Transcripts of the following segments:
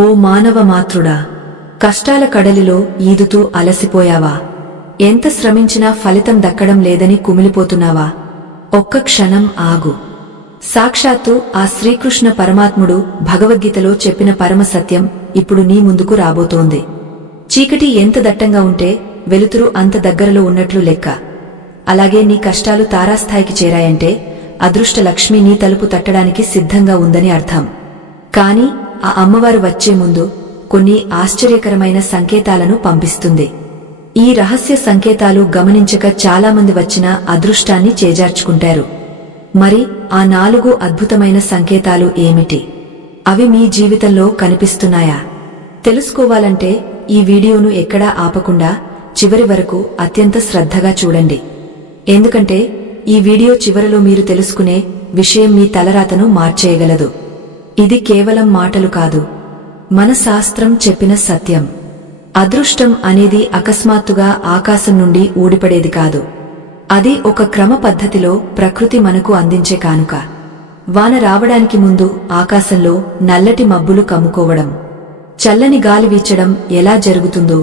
ఓ మానవ మాతృడా, కష్టాల కడలిలో ఈదుతూ అలసిపోయావా? ఎంత శ్రమించినా ఫలితం దక్కడం లేదని కుమిలిపోతున్నావా? ఒక్క క్షణం ఆగు. సాక్షాత్తు ఆ శ్రీకృష్ణ పరమాత్ముడు భగవద్గీతలో చెప్పిన పరమసత్యం ఇప్పుడు నీ ముందుకు రాబోతోంది. చీకటి ఎంత దట్టంగా ఉంటే వెలుతురు అంత దగ్గరలో ఉన్నట్లు లెక్క. అలాగే నీ కష్టాలు తారాస్థాయికి చేరాయంటే అదృష్ట లక్ష్మి నీ తలుపు తట్టడానికి సిద్ధంగా ఉందని అర్థం. కాని ఆ అమ్మవారు వచ్చే ముందు కొన్ని ఆశ్చర్యకరమైన సంకేతాలను పంపిస్తుంది. ఈ రహస్య సంకేతాలు గమనించక చాలామంది వచ్చిన అదృష్టాన్ని చేజార్చుకుంటారు. మరి ఆ 4 అద్భుతమైన సంకేతాలు ఏమిటి? అవి మీ జీవితంలో కనిపిస్తున్నాయా? తెలుసుకోవాలంటే ఈ వీడియోను ఎక్కడా ఆపకుండా చివరి వరకు అత్యంత శ్రద్ధగా చూడండి. ఎందుకంటే ఈ వీడియో చివరలో మీరు తెలుసుకునే విషయం మీ తలరాతను మార్చేయగలదు. ఇది కేవలం మాటలు కాదు, మన శాస్త్రం చెప్పిన సత్యం. అదృష్టం అనేది అకస్మాత్తుగా ఆకాశం నుండి ఊడిపడేది కాదు. అది ఒక క్రమ పద్ధతిలో ప్రకృతి మనకు అందించే కానుక. వాన రావడానికి ముందు ఆకాశంలో నల్లటి మబ్బులు కమ్ముకోవడం, చల్లని గాలి వీచడం ఎలా జరుగుతుందో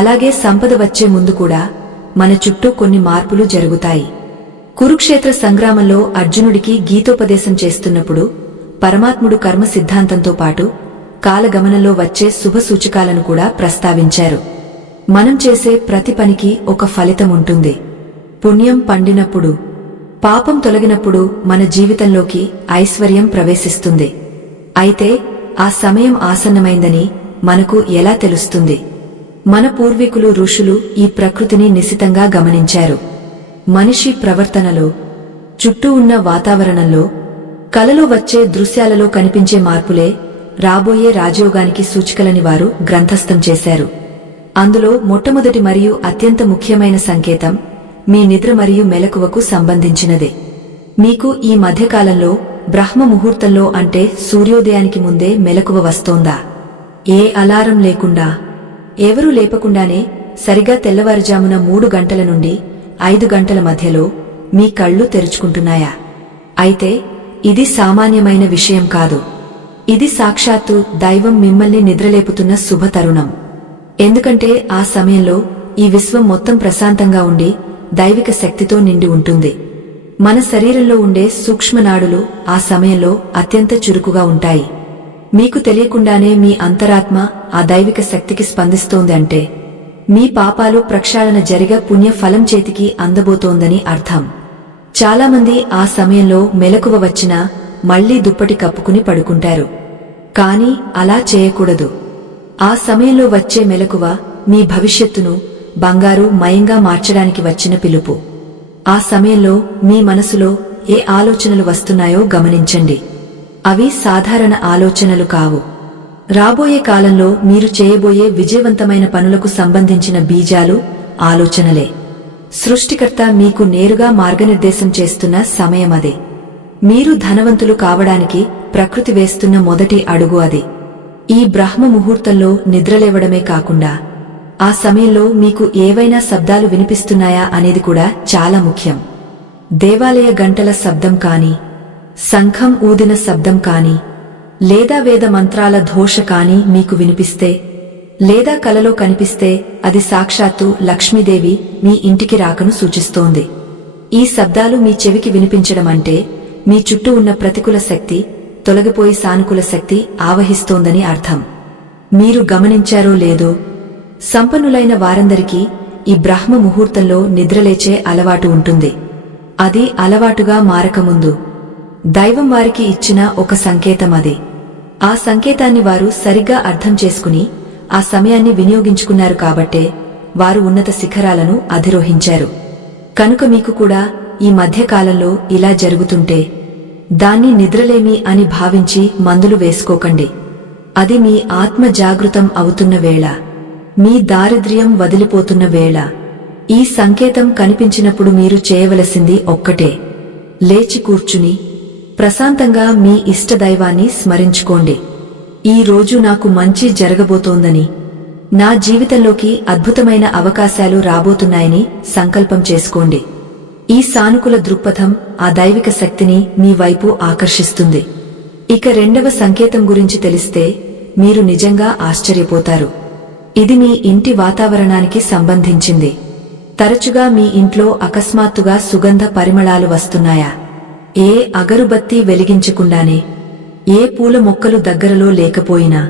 అలాగే సంపద వచ్చే ముందు కూడా మన చుట్టూ కొన్ని మార్పులు జరుగుతాయి. కురుక్షేత్ర సంగ్రామంలో అర్జునుడికి గీతోపదేశం చేస్తున్నప్పుడు పరమాత్ముడు కర్మ సిద్ధాంతంతో పాటు కాలగమనంలో వచ్చే శుభ సూచకాలను కూడా ప్రస్తావించారు. మనం చేసే ప్రతి పనికి ఒక ఫలితం ఉంటుంది. పుణ్యం పండినప్పుడు, పాపం తొలగినప్పుడు మన జీవితంలోకి ఐశ్వర్యం ప్రవేశిస్తుంది. అయితే ఆ సమయం ఆసన్నమైందని మనకు ఎలా తెలుస్తుంది? మన పూర్వీకులు ఋషులు ఈ ప్రకృతిని నిశితంగా గమనించారు. మనిషి ప్రవర్తనలో, చుట్టూ ఉన్న వాతావరణంలో, కలలో వచ్చే దృశ్యాలలో కనిపించే మార్పులే రాబోయే రాజయోగానికి సూచికలని వారు గ్రంథస్థం చేశారు. అందులో మొట్టమొదటి మరియు అత్యంత ముఖ్యమైన సంకేతం మీ నిద్ర మరియు మెలకువకు సంబంధించినదే. మీకు ఈ మధ్యకాలంలో బ్రహ్మ ముహూర్తంలో అంటే సూర్యోదయానికి ముందే మెలకువ వస్తోందా? ఏ అలారం లేకుండా, ఎవరూ లేపకుండానే సరిగా తెల్లవారుజామున 3 గంటల నుండి 5 గంటల మధ్యలో మీ కళ్ళు తెరుచుకుంటున్నాయా? అయితే ఇది సామాన్యమైన విషయం కాదు. ఇది సాక్షాత్తు దైవం మిమ్మల్ని నిద్రలేపుతున్న శుభ తరుణం. ఎందుకంటే ఆ సమయంలో ఈ విశ్వం మొత్తం ప్రశాంతంగా ఉండి దైవిక శక్తితో నిండి ఉంటుంది. మన శరీరంలో ఉండే సూక్ష్మనాడులు ఆ సమయంలో అత్యంత చురుకుగా ఉంటాయి. మీకు తెలియకుండానే మీ అంతరాత్మ ఆ దైవిక శక్తికి స్పందిస్తోంది. అంటే మీ పాపాలు ప్రక్షాళన జరిగ పుణ్య ఫలం చేతికి అందబోతోందని అర్థం. చాలామంది ఆ సమయంలో మెలకువ వచ్చినా మళ్లీ దుప్పటి కప్పుకుని పడుకుంటారు. కాని అలా చేయకూడదు. ఆ సమయంలో వచ్చే మెలకువ మీ భవిష్యత్తును బంగారు మయంగా మార్చడానికి వచ్చిన పిలుపు. ఆ సమయంలో మీ మనసులో ఏ ఆలోచనలు వస్తున్నాయో గమనించండి. అవి సాధారణ ఆలోచనలు కావు. రాబోయే కాలంలో మీరు చేయబోయే విజయవంతమైన పనులకు సంబంధించిన బీజాలు, ఆలోచనలే. సృష్టికర్త మీకు నేరుగా మార్గనిర్దేశం చేస్తున్న సమయమదే. మీరు ధనవంతులు కావడానికి ప్రకృతి వేస్తున్న మొదటి అడుగు అది. ఈ బ్రహ్మ ముహూర్తంలో నిద్రలేవడమే కాకుండా ఆ సమయంలో మీకు ఏవైనా శబ్దాలు వినిపిస్తున్నాయా అనేది కూడా చాలా ముఖ్యం. దేవాలయ గంటల శబ్దం కాని, శంఖం ఊదిన శబ్దం కాని, లేదా వేద మంత్రాల ఘోష కాని మీకు వినిపిస్తే, లేదా కలలో కనిపిస్తే అది సాక్షాత్తు లక్ష్మీదేవి మీ ఇంటికి రాకను సూచిస్తోంది. ఈ శబ్దాలు మీ చెవికి వినిపించడం అంటే మీ చుట్టూ ఉన్న ప్రతికూల శక్తి తొలగిపోయి సానుకూల శక్తి ఆవహిస్తోందని అర్థం. మీరు గమనించారో లేదో, సంపన్నులైన వారందరికీ ఈ బ్రహ్మ ముహూర్తంలో నిద్రలేచే అలవాటు ఉంటుంది. అది అలవాటుగా మారకముందు దైవం వారికి ఇచ్చిన ఒక సంకేతం అది. ఆ సంకేతాన్ని వారు సరిగ్గా అర్థం చేసుకుని ఆ సమయాన్ని వినియోగించుకున్నారు కాబట్టే వారు ఉన్నత శిఖరాలను అధిరోహించారు. కనుక మీకు కూడా ఈ మధ్యకాలంలో ఇలా జరుగుతుంటే దాన్ని నిద్రలేమి అని భావించి మందులు వేసుకోకండి. అది మీ ఆత్మ జాగృతం అవుతున్న వేళ, మీ దారిద్ర్యం వదిలిపోతున్న వేళ. ఈ సంకేతం కనిపించినప్పుడు మీరు చేయవలసింది ఒక్కటే, లేచి కూర్చుని ప్రశాంతంగా మీ ఇష్టదైవాన్ని స్మరించుకోండి. ఈ రోజు నాకు మంచి జరగబోతోందని, నా జీవితంలోకి అద్భుతమైన అవకాశాలు రాబోతున్నాయని సంకల్పం చేసుకోండి. ఈ సానుకూల దృక్పథం ఆ దైవిక శక్తిని మీ వైపు ఆకర్షిస్తుంది. ఇక రెండవ సంకేతం గురించి తెలిస్తే మీరు నిజంగా ఆశ్చర్యపోతారు. ఇది మీ ఇంటి వాతావరణానికి సంబంధించింది. తరచుగా మీ ఇంట్లో అకస్మాత్తుగా సుగంధ పరిమళాలు వస్తున్నాయా? ఏ అగరుబత్తి వెలిగించకుండానే, ఏ పూల మొక్కలు దగ్గరలో లేకపోయినా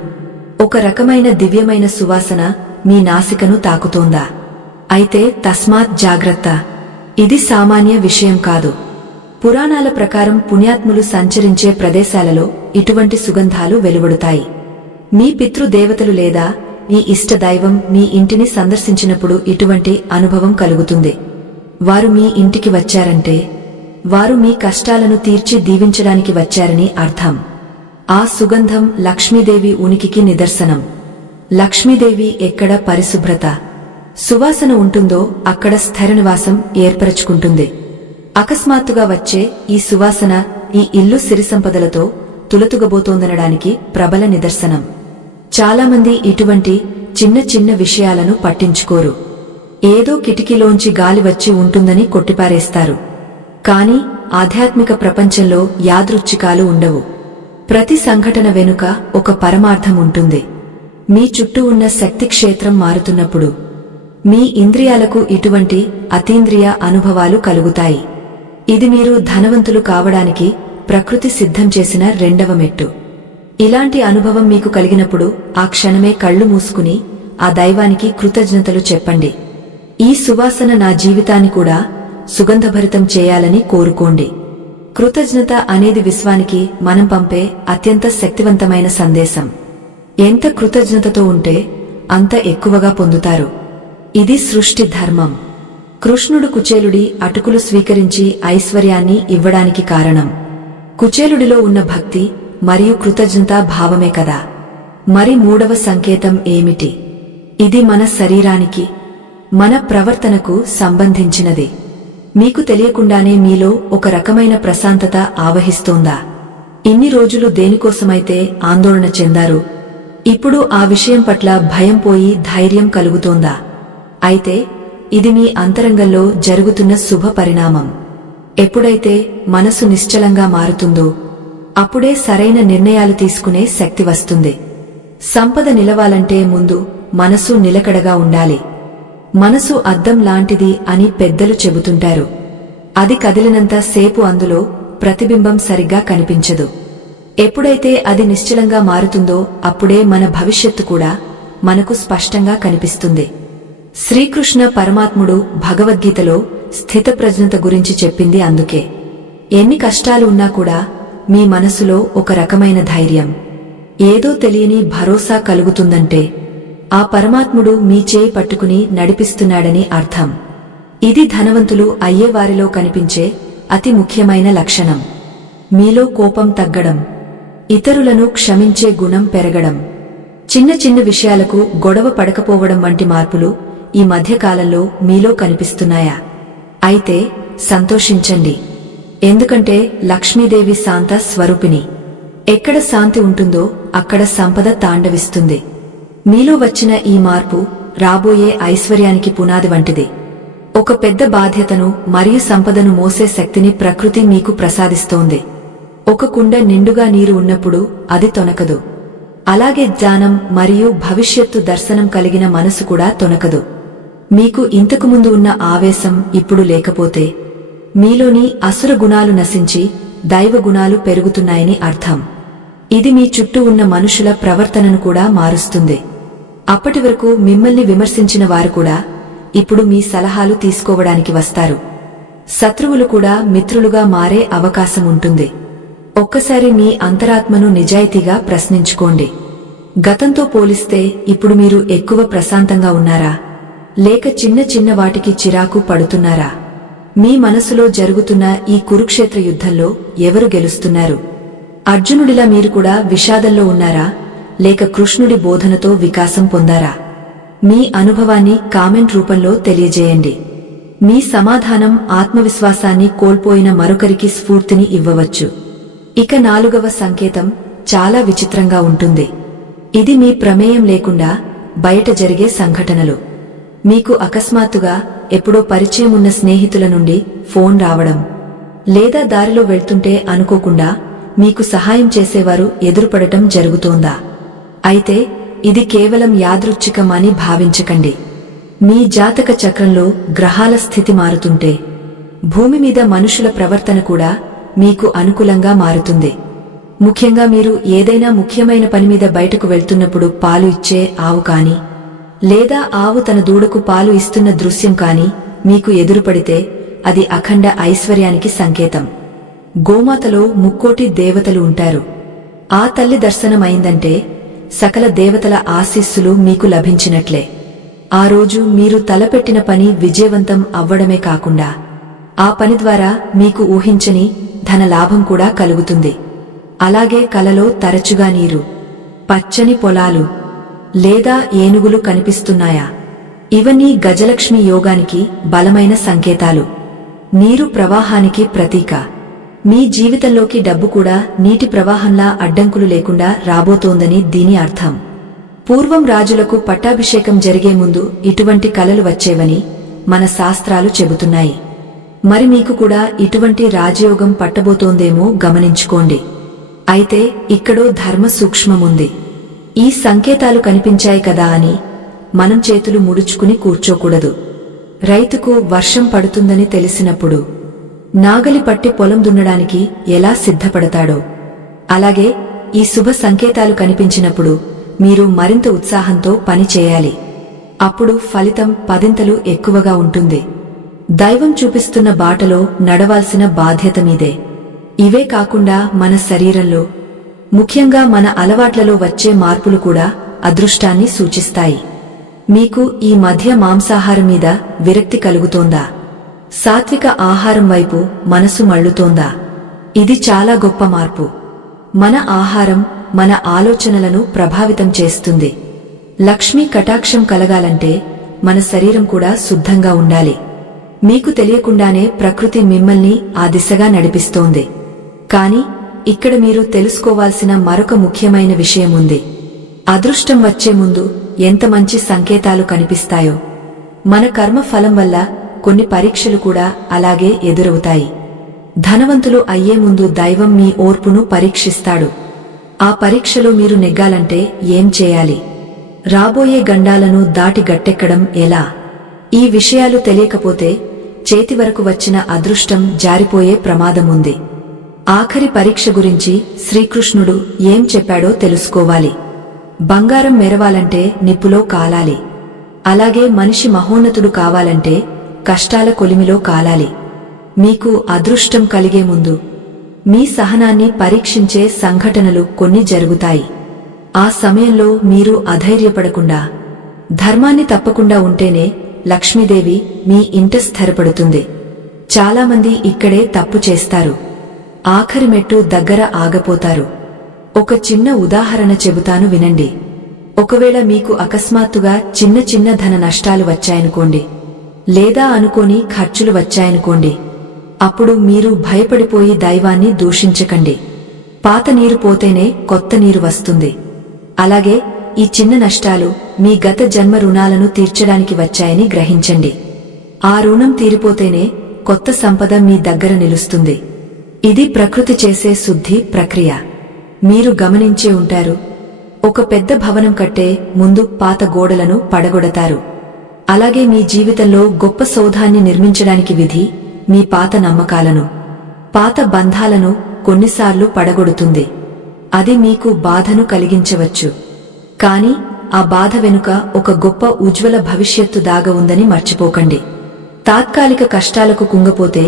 ఒక రకమైన దివ్యమైన సువాసన మీ నాసికను తాకుతోందా? అయితే తస్మాత్ జాగ్రత్త, ఇది సామాన్య విషయం కాదు. పురాణాల ప్రకారం పుణ్యాత్ములు సంచరించే ప్రదేశాలలో ఇటువంటి సుగంధాలు వెలువడుతాయి. మీ పితృదేవతలు లేదా మీ ఇష్టదైవం మీ ఇంటిని సందర్శించినప్పుడు ఇటువంటి అనుభవం కలుగుతుంది. వారు మీ ఇంటికి వచ్చారంటే వారు మీ కష్టాలను తీర్చి దీవించడానికి వచ్చారని అర్థం. ఆ సుగంధం లక్ష్మీదేవి ఉనికికి నిదర్శనం. లక్ష్మీదేవి ఎక్కడ పరిశుభ్రత, సువాసన ఉంటుందో అక్కడ స్థిర నివాసం ఏర్పరచుకుంటుంది. అకస్మాత్తుగా వచ్చే ఈ సువాసన ఈ ఇల్లు సిరిసంపదలతో తులతుగబోతోందనడానికి ప్రబల నిదర్శనం. చాలామంది ఇటువంటి చిన్న చిన్న విషయాలను పట్టించుకోరు. ఏదో కిటికీలోంచి గాలి వచ్చి ఉంటుందని కొట్టిపారేస్తారు. కాని ఆధ్యాత్మిక ప్రపంచంలో యాదృచ్ఛికాలు ఉండవు. ప్రతి సంఘటన వెనుక ఒక పరమార్థం ఉంటుంది. మీ చుట్టూ ఉన్న శక్తి క్షేత్రం మారుతున్నప్పుడు మీ ఇంద్రియాలకు ఇటువంటి అతీంద్రియ అనుభవాలు కలుగుతాయి. ఇది మీరు ధనవంతులు కావడానికి ప్రకృతి సిద్ధం చేసిన రెండవ మెట్టు. ఇలాంటి అనుభవం మీకు కలిగినప్పుడు ఆ క్షణమే కళ్ళు మూసుకుని ఆ దైవానికి కృతజ్ఞతలు చెప్పండి. ఈ సువాసన నా జీవితాన్ని కూడా సుగంధభరితం చేయాలని కోరుకోండి. కృతజ్ఞత అనేది విశ్వానికి మనం పంపే అత్యంత శక్తివంతమైన సందేశం. ఎంత కృతజ్ఞతతో ఉంటే అంత ఎక్కువగా పొందుతారు. ఇది సృష్టి ధర్మం. కృష్ణుడు కుచేలుడి అటుకులు స్వీకరించి ఐశ్వర్యాన్ని ఇవ్వడానికి కారణం కుచేలుడిలో ఉన్న భక్తి మరియు కృతజ్ఞతా భావమే కదా. మరి మూడవ సంకేతం ఏమిటి? ఇది మన శరీరానికి, మన ప్రవర్తనకు సంబంధించినది. మీకు తెలియకుండానే మీలో ఒక రకమైన ప్రశాంతత ఆవహిస్తోందా? ఇన్ని రోజులు దేనికోసమైతే ఆందోళన చెందారు, ఇప్పుడు ఆ విషయం పట్ల భయం పోయి ధైర్యం కలుగుతోందా? అయితే ఇది మీ అంతరంగంలో జరుగుతున్న శుభ పరిణామం. ఎప్పుడైతే మనసు నిశ్చలంగా మారుతుందో అప్పుడే సరైన నిర్ణయాలు తీసుకునే శక్తి వస్తుంది. సంపద నిలవాలంటే ముందు మనసు నిలకడగా ఉండాలి. మనసు అద్దం లాంటిది అని పెద్దలు చెబుతుంటారు. అది కదిలినంత సేపు అందులో ప్రతిబింబం సరిగ్గా కనిపించదు. ఎప్పుడైతే అది నిశ్చలంగా మారుతుందో అప్పుడే మన భవిష్యత్తు కూడా మనకు స్పష్టంగా కనిపిస్తుంది. శ్రీకృష్ణ పరమాత్ముడు భగవద్గీతలో స్థితప్రజ్ఞత గురించి చెప్పింది అందుకే. ఎన్ని కష్టాలు ఉన్నా కూడా మీ మనసులో ఒక రకమైన ధైర్యం, ఏదో తెలియని భరోసా కలుగుతుందంటే ఆ పరమాత్ముడు మీ చేయి పట్టుకుని నడిపిస్తున్నాడని అర్థం. ఇది ధనవంతులు అయ్యేవారిలో కనిపించే అతి ముఖ్యమైన లక్షణం. మీలో కోపం తగ్గడం, ఇతరులను క్షమించే గుణం పెరగడం, చిన్న చిన్న విషయాలకు గొడవ పడకపోవడం వంటి మార్పులు ఈ మధ్యకాలంలో మీలో కనిపిస్తున్నాయా? అయితే సంతోషించండి. ఎందుకంటే లక్ష్మీదేవి శాంత స్వరూపిణి. ఎక్కడ శాంతి ఉంటుందో అక్కడ సంపద తాండవిస్తుంది. మీలో వచ్చిన ఈ మార్పు రాబోయే ఐశ్వర్యానికి పునాది వంటిది. ఒక పెద్ద బాధ్యతను మరియు సంపదను మోసే శక్తిని ప్రకృతి మీకు ప్రసాదిస్తోంది. ఒక కుండ నిండుగా నీరు ఉన్నప్పుడు అది తొనకదు. అలాగే జ్ఞానం మరియు భవిష్యత్తు దర్శనం కలిగిన మనసు కూడా తొనకదు. మీకు ఇంతకుముందు ఉన్న ఆవేశం ఇప్పుడు లేకపోతే మీలోని అసుర గుణాలు నశించి దైవ గుణాలు పెరుగుతున్నాయని అర్థం. ఇది మీ చుట్టూ ఉన్న మనుషుల ప్రవర్తనను కూడా మారుస్తుంది. అప్పటి వరకు మిమ్మల్ని విమర్శించిన వారు కూడా ఇప్పుడు మీ సలహాలు తీసుకోవడానికి వస్తారు. శత్రువులు కూడా మిత్రులుగా మారే అవకాశం ఉంటుంది. ఒక్కసారి మీ అంతరాత్మను నిజాయితీగా ప్రశ్నించుకోండి. గతంతో పోలిస్తే ఇప్పుడు మీరు ఎక్కువ ప్రశాంతంగా ఉన్నారా, లేక చిన్న చిన్న వాటికి చిరాకు పడుతున్నారా? మీ మనసులో జరుగుతున్న ఈ కురుక్షేత్ర యుద్ధంలో ఎవరు గెలుస్తున్నారు? అర్జునుడిలా మీరు కూడా విషాదంలో ఉన్నారా, లేక కృష్ణుడి బోధనతో వికాసం పొందారా? మీ అనుభవాన్ని కామెంట్ రూపంలో తెలియజేయండి. మీ సమాధానం ఆత్మవిశ్వాసాన్ని కోల్పోయిన మరొకరికి స్ఫూర్తిని ఇవ్వవచ్చు. ఇక 4వ సంకేతం చాలా విచిత్రంగా ఉంటుంది. ఇది మీ ప్రమేయం లేకుండా బయట జరిగే సంఘటనలు. మీకు అకస్మాత్తుగా ఎప్పుడో పరిచయం ఉన్న స్నేహితుల నుండి ఫోన్ రావడం, లేదా దారిలో వెళ్తుంటే అనుకోకుండా మీకు సహాయం చేసేవారు ఎదురుపడటం జరుగుతోందా? అయితే ఇది కేవలం యాదృచ్ఛికం అని భావించకండి. మీ జాతక చక్రంలో గ్రహాల స్థితి మారుతుంటే భూమి మీద మనుషుల ప్రవర్తన కూడా మీకు అనుకూలంగా మారుతుంది. ముఖ్యంగా మీరు ఏదైనా ముఖ్యమైన పనిమీద బయటకు వెళ్తున్నప్పుడు పాలు ఇచ్చే ఆవు కాని లేదా ఆవు తన దూడకు పాలు ఇస్తున్న దృశ్యం కాని మీకు ఎదురుపడితే అది అఖండ ఐశ్వర్యానికి సంకేతం. గోమాతలో ముక్కోటి దేవతలు ఉంటారు. ఆ తల్లి దర్శనమైందంటే సకల దేవతల ఆశీస్సులు మీకు లభించినట్లే. ఆ రోజు మీరు తలపెట్టిన పని విజయవంతం అవ్వడమే కాకుండా ఆ పని ద్వారా మీకు ఊహించని ధనలాభం కూడా కలుగుతుంది. అలాగే కలలో తరచుగా నీరు, పచ్చని పొలాలు లేదా ఏనుగులు కనిపిస్తున్నాయా? ఇవన్నీ గజలక్ష్మి యోగానికి బలమైన సంకేతాలు. నీరు ప్రవాహానికి ప్రతీక. మీ జీవితంలోకి డబ్బు కూడా నీటి ప్రవాహంలా అడ్డంకులు లేకుండా రాబోతోందని దీని అర్థం. పూర్వం రాజులకు పట్టాభిషేకం జరిగే ముందు ఇటువంటి కలలు వచ్చేవని మన శాస్త్రాలు చెబుతున్నాయి. మరి మీకు కూడా ఇటువంటి రాజయోగం పట్టబోతోందేమో గమనించుకోండి. అయితే ఇక్కడో ధర్మ సూక్ష్మముంది. ఈ సంకేతాలు కనిపించాయి కదా అని మనం చేతులు ముడుచుకుని కూర్చోకూడదు. రైతుకు వర్షం పడుతుందని తెలిసినప్పుడు నాగలి పట్టి పొలం దున్నడానికి ఎలా సిద్ధపడతాడో అలాగే ఈ శుభ సంకేతాలు కనిపించినప్పుడు మీరు మరింత ఉత్సాహంతో పని చేయాలి. అప్పుడు ఫలితం పదింతలు ఎక్కువగా ఉంటుంది. దైవం చూపిస్తున్న బాటలో నడవాల్సిన బాధ్యత మీదే. ఇవే కాకుండా మన శరీరంలో, ముఖ్యంగా మన అలవాట్లలో వచ్చే మార్పులు కూడా అదృష్టాన్ని సూచిస్తాయి. మీకు ఈ మధ్య మాంసాహారం మీద విరక్తి కలుగుతోందా? సాత్విక ఆహారం వైపు మనసు మళ్లుతోందా? ఇది చాలా గొప్ప మార్పు. మన ఆహారం మన ఆలోచనలను ప్రభావితం చేస్తుంది. లక్ష్మీ కటాక్షం కలగాలంటే మన శరీరం కూడా శుద్ధంగా ఉండాలి. మీకు తెలియకుండానే ప్రకృతి మిమ్మల్ని ఆ దిశగా నడిపిస్తోంది. కాని ఇక్కడ మీరు తెలుసుకోవాల్సిన మరొక ముఖ్యమైన విషయముంది. అదృష్టం వచ్చే ముందు ఎంత మంచి సంకేతాలు కనిపిస్తాయో మన కర్మ ఫలం వల్ల కొన్ని పరీక్షలు కూడా అలాగే ఎదురవుతాయి. ధనవంతులు అయ్యే ముందు దైవం మీ ఓర్పును పరీక్షిస్తాడు. ఆ పరీక్షలో మీరు నెగ్గాలంటే ఏం చేయాలి? రాబోయే గండాలను దాటి గట్టెక్కడం ఎలా? ఈ విషయాలు తెలియకపోతే చేతి వరకు వచ్చిన అదృష్టం జారిపోయే ప్రమాదముంది. ఆఖరి పరీక్ష గురించి శ్రీకృష్ణుడు ఏం చెప్పాడో తెలుసుకోవాలి. బంగారం మెరవాలంటే నిప్పులో కాలాలి. అలాగే మనిషి మహోన్నతుడు కావాలంటే కష్టాల కొలిమిలో కాలాలి. మీకు అదృష్టం కలిగే ముందు మీ సహనాన్ని పరీక్షించే సంఘటనలు కొన్ని జరుగుతాయి. ఆ సమయంలో మీరు అధైర్యపడకుండా ధర్మాన్ని తప్పకుండా ఉంటేనే లక్ష్మీదేవి మీ ఇంట స్థిరపడుతుంది. చాలామంది ఇక్కడే తప్పు చేస్తారు. ఆఖరి మెట్టు దగ్గర ఆగపోతారు. ఒక చిన్న ఉదాహరణ చెబుతాను వినండి. ఒకవేళ మీకు అకస్మాత్తుగా చిన్న చిన్న ధన నష్టాలు వచ్చాయనుకోండి, లేదా అనుకోని ఖర్చులు వచ్చాయనుకోండి, అప్పుడు మీరు భయపడిపోయి దైవాన్ని దూషించకండి. పాత నీరు పోతేనే కొత్త నీరు వస్తుంది. అలాగే ఈ చిన్న నష్టాలు మీ గత జన్మ రుణాలను తీర్చడానికి వచ్చాయని గ్రహించండి. ఆ రుణం తీరిపోతేనే కొత్త సంపద మీ దగ్గర నిలుస్తుంది. ఇది ప్రకృతి చేసే శుద్ధి ప్రక్రియ. మీరు గమనించే ఉంటారు, ఒక పెద్ద భవనం కట్టే ముందు పాత గోడలను పడగొడతారు. అలాగే మీ జీవితంలో గొప్ప సౌధాన్ని నిర్మించడానికి విధి మీ పాత నమ్మకాలను, పాత బంధాలను కొన్నిసార్లు పడగొడుతుంది. అది మీకు బాధను కలిగించవచ్చు. కాని ఆ బాధ వెనుక ఒక గొప్ప ఉజ్వల భవిష్యత్తు దాగ ఉందని మర్చిపోకండి. తాత్కాలిక కష్టాలకు కుంగపోతే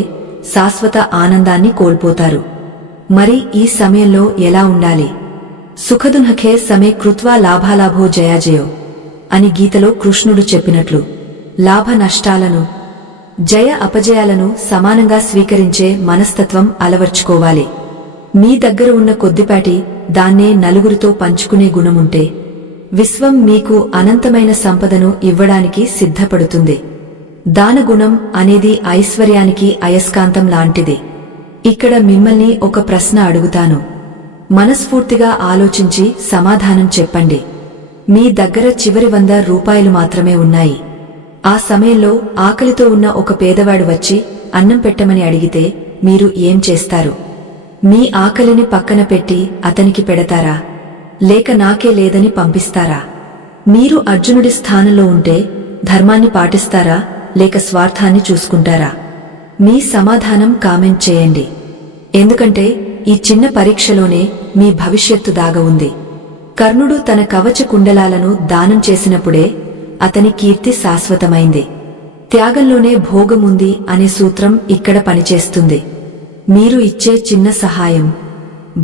శాశ్వత ఆనందాన్ని కోల్పోతారు. మరి ఈ సమయంలో ఎలా ఉండాలి? సుఖదునఖే సమే కృత్వా లాభాలాభో జయాజయో అని గీతలో కృష్ణుడు చెప్పినట్లు లాభ నష్టాలను, జయ అపజయాలను సమానంగా స్వీకరించే మనస్తత్వం అలవర్చుకోవాలి. మీ దగ్గర ఉన్న కొద్దిపాటి దాన్నే నలుగురితో పంచుకునే గుణముంటే విశ్వం మీకు అనంతమైన సంపదను ఇవ్వడానికి సిద్ధపడుతుంది. దానగుణం అనేది ఐశ్వర్యానికి అయస్కాంతం లాంటిది. ఇక్కడ మిమ్మల్ని ఒక ప్రశ్న అడుగుతాను. మనస్ఫూర్తిగా ఆలోచించి సమాధానం చెప్పండి. మీ దగ్గర చివరి 100 రూపాయలు మాత్రమే ఉన్నాయి. ఆ సమయంలో ఆకలితో ఉన్న ఒక పేదవాడు వచ్చి అన్నం పెట్టమని అడిగితే మీరు ఏం చేస్తారు? మీ ఆకలిని పక్కన పెట్టి అతనికి పెడతారా? లేక నాకే లేదని పంపిస్తారా? మీరు అర్జునుడి స్థానంలో ఉంటే ధర్మాన్ని పాటిస్తారా లేక స్వార్థాన్ని చూసుకుంటారా? మీ సమాధానం కామెంట్ చేయండి. ఎందుకంటే ఈ చిన్న పరీక్షలోనే మీ భవిష్యత్తు దాగ ఉంది. కర్ణుడు తన కవచ కుండలాలను దానం చేసినప్పుడే అతని కీర్తి శాశ్వతమైంది. త్యాగంలోనే భోగముంది అనే సూత్రం ఇక్కడ పనిచేస్తుంది. మీరు ఇచ్చే చిన్న సహాయం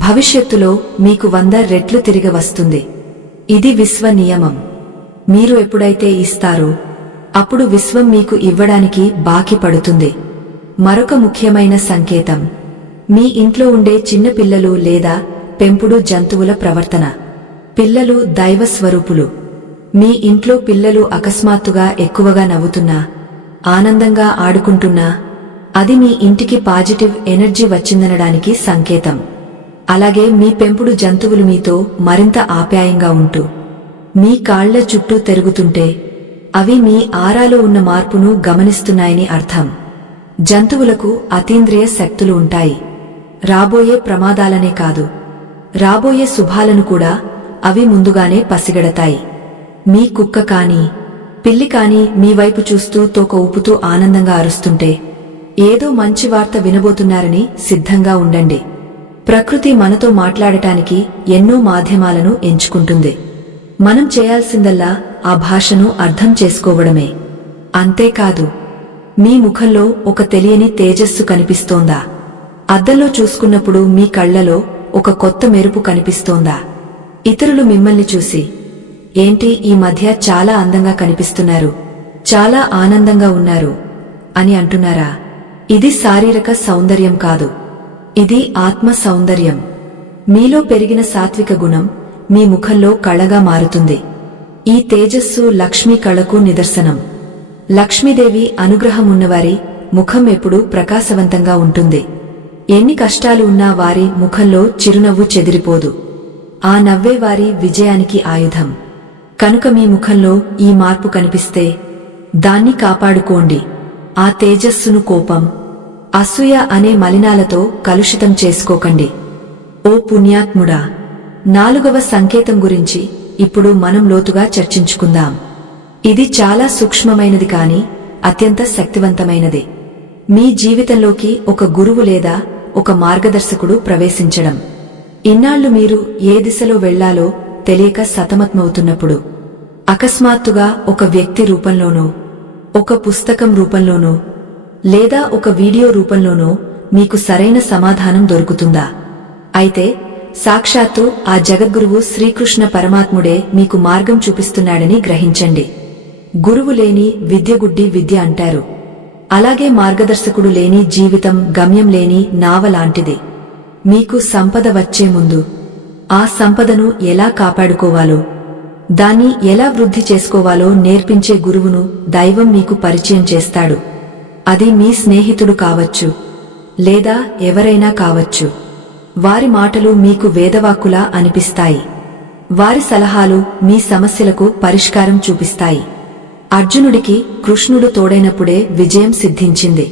భవిష్యత్తులో మీకు 100 రెట్లు తిరిగి వస్తుంది. ఇది విశ్వ నియమం. మీరు ఎప్పుడైతే ఇస్తారో అప్పుడు విశ్వం మీకు ఇవ్వడానికి బాకీ పడుతుంది. మరొక ముఖ్యమైన సంకేతం మీ ఇంట్లో ఉండే చిన్న పిల్లలు లేదా పెంపుడు జంతువుల ప్రవర్తన. పిల్లలు దైవ స్వరూపులు. మీ ఇంట్లో పిల్లలు అకస్మాత్తుగా ఎక్కువగా నవ్వుతున్నా, ఆనందంగా ఆడుకుంటున్నా అది మీ ఇంటికి పాజిటివ్ ఎనర్జీ వచ్చిందనడానికి సంకేతం. అలాగే మీ పెంపుడు జంతువులు మీతో మరింత ఆప్యాయంగా ఉంటూ మీ కాళ్ల చుట్టూ తిరుగుతుంటే అవి మీ ఆరాలో ఉన్న మార్పును గమనిస్తున్నాయని అర్థం. జంతువులకు అతీంద్రియ శక్తులు ఉంటాయి. రాబోయే ప్రమాదాలనే కాదు, రాబోయే శుభాలను కూడా అవి ముందుగానే పసిగడతాయి. మీ కుక్క కాని పిల్లి కాని మీ వైపు చూస్తూ తోక ఊపుతూ ఆనందంగా అరుస్తుంటే ఏదో మంచి వార్త వినబోతున్నారని సిద్ధంగా ఉండండి. ప్రకృతి మనతో మాట్లాడటానికి ఎన్నో మాధ్యమాలను ఎంచుకుంటుంది. మనం చేయాల్సిందల్లా ఆ భాషను అర్థం చేసుకోవడమే. అంతేకాదు, మీ ముఖంలో ఒక తెలియని తేజస్సు కనిపిస్తోందా? అద్దంలో చూసుకున్నప్పుడు మీ కళ్లలో ఒక కొత్త మెరుపు కనిపిస్తోందా? ఇతరులు మిమ్మల్ని చూసి ఏంటి ఈ మధ్య చాలా అందంగా కనిపిస్తున్నారు, చాలా ఆనందంగా ఉన్నారు అని అంటున్నారా? ఇది శారీరక సౌందర్యం కాదు, ఇది ఆత్మ సౌందర్యం. మీలో పెరిగిన సాత్విక గుణం మీ ముఖంలో కళగా మారుతుంది. ఈ తేజస్సు లక్ష్మీ కళకు నిదర్శనం. లక్ష్మీదేవి అనుగ్రహం ఉన్నవారి ముఖం ఎప్పుడూ ప్రకాశవంతంగా ఉంటుంది. ఎన్ని కష్టాలు ఉన్నా వారి ముఖంలో చిరునవ్వు చెదిరిపోదు. ఆ నవ్వే వారి విజయానికి ఆయుధం. కనుక మీ ముఖంలో ఈ మార్పు కనిపిస్తే దాన్ని కాపాడుకోండి. ఆ తేజస్సును కోపం, అసూయ అనే మలినాలతో కలుషితం చేసుకోకండి. ఓ పుణ్యాత్ముడా, 4వ సంకేతం గురించి ఇప్పుడు మనం లోతుగా చర్చించుకుందాం. ఇది చాలా సూక్ష్మమైనది కాని అత్యంత శక్తివంతమైనది. మీ జీవితంలోకి ఒక గురువు లేదా ఒక మార్గదర్శకుడు ప్రవేశించడం. ఇన్నాళ్లు మీరు ఏ దిశలో వెళ్లాలో తెలియక సతమతమవుతున్నప్పుడు అకస్మాత్తుగా ఒక వ్యక్తి రూపంలోనో, ఒక పుస్తకం రూపంలోనో లేదా ఒక వీడియో రూపంలోనో మీకు సరైన సమాధానం దొరుకుతుందా? అయితే సాక్షాత్తు ఆ జగద్గురువు శ్రీకృష్ణ పరమాత్ముడే మీకు మార్గం చూపిస్తున్నాడని గ్రహించండి. గురువు లేని విద్య గుడ్డి విద్య అంటారు. అలాగే మార్గదర్శకుడు లేని జీవితం గమ్యం లేని నావ లాంటిది. మీకు సంపద వచ్చే ముందు ఆ సంపదను ఎలా కాపాడుకోవాలో, దాన్ని ఎలా వృద్ధి చేసుకోవాలో నేర్పించే గురువును దైవం మీకు పరిచయం చేస్తాడు. అది మీ స్నేహితుడు కావచ్చు లేదా ఎవరైనా కావచ్చు. వారి మాటలు మీకు వేదవాక్కులా అనిపిస్తాయి. వారి సలహాలు మీ సమస్యలకు పరిష్కారం చూపిస్తాయి. అర్జునుడికి కృష్ణుడు తోడైనప్పుడే విజయం సిద్ధించింది.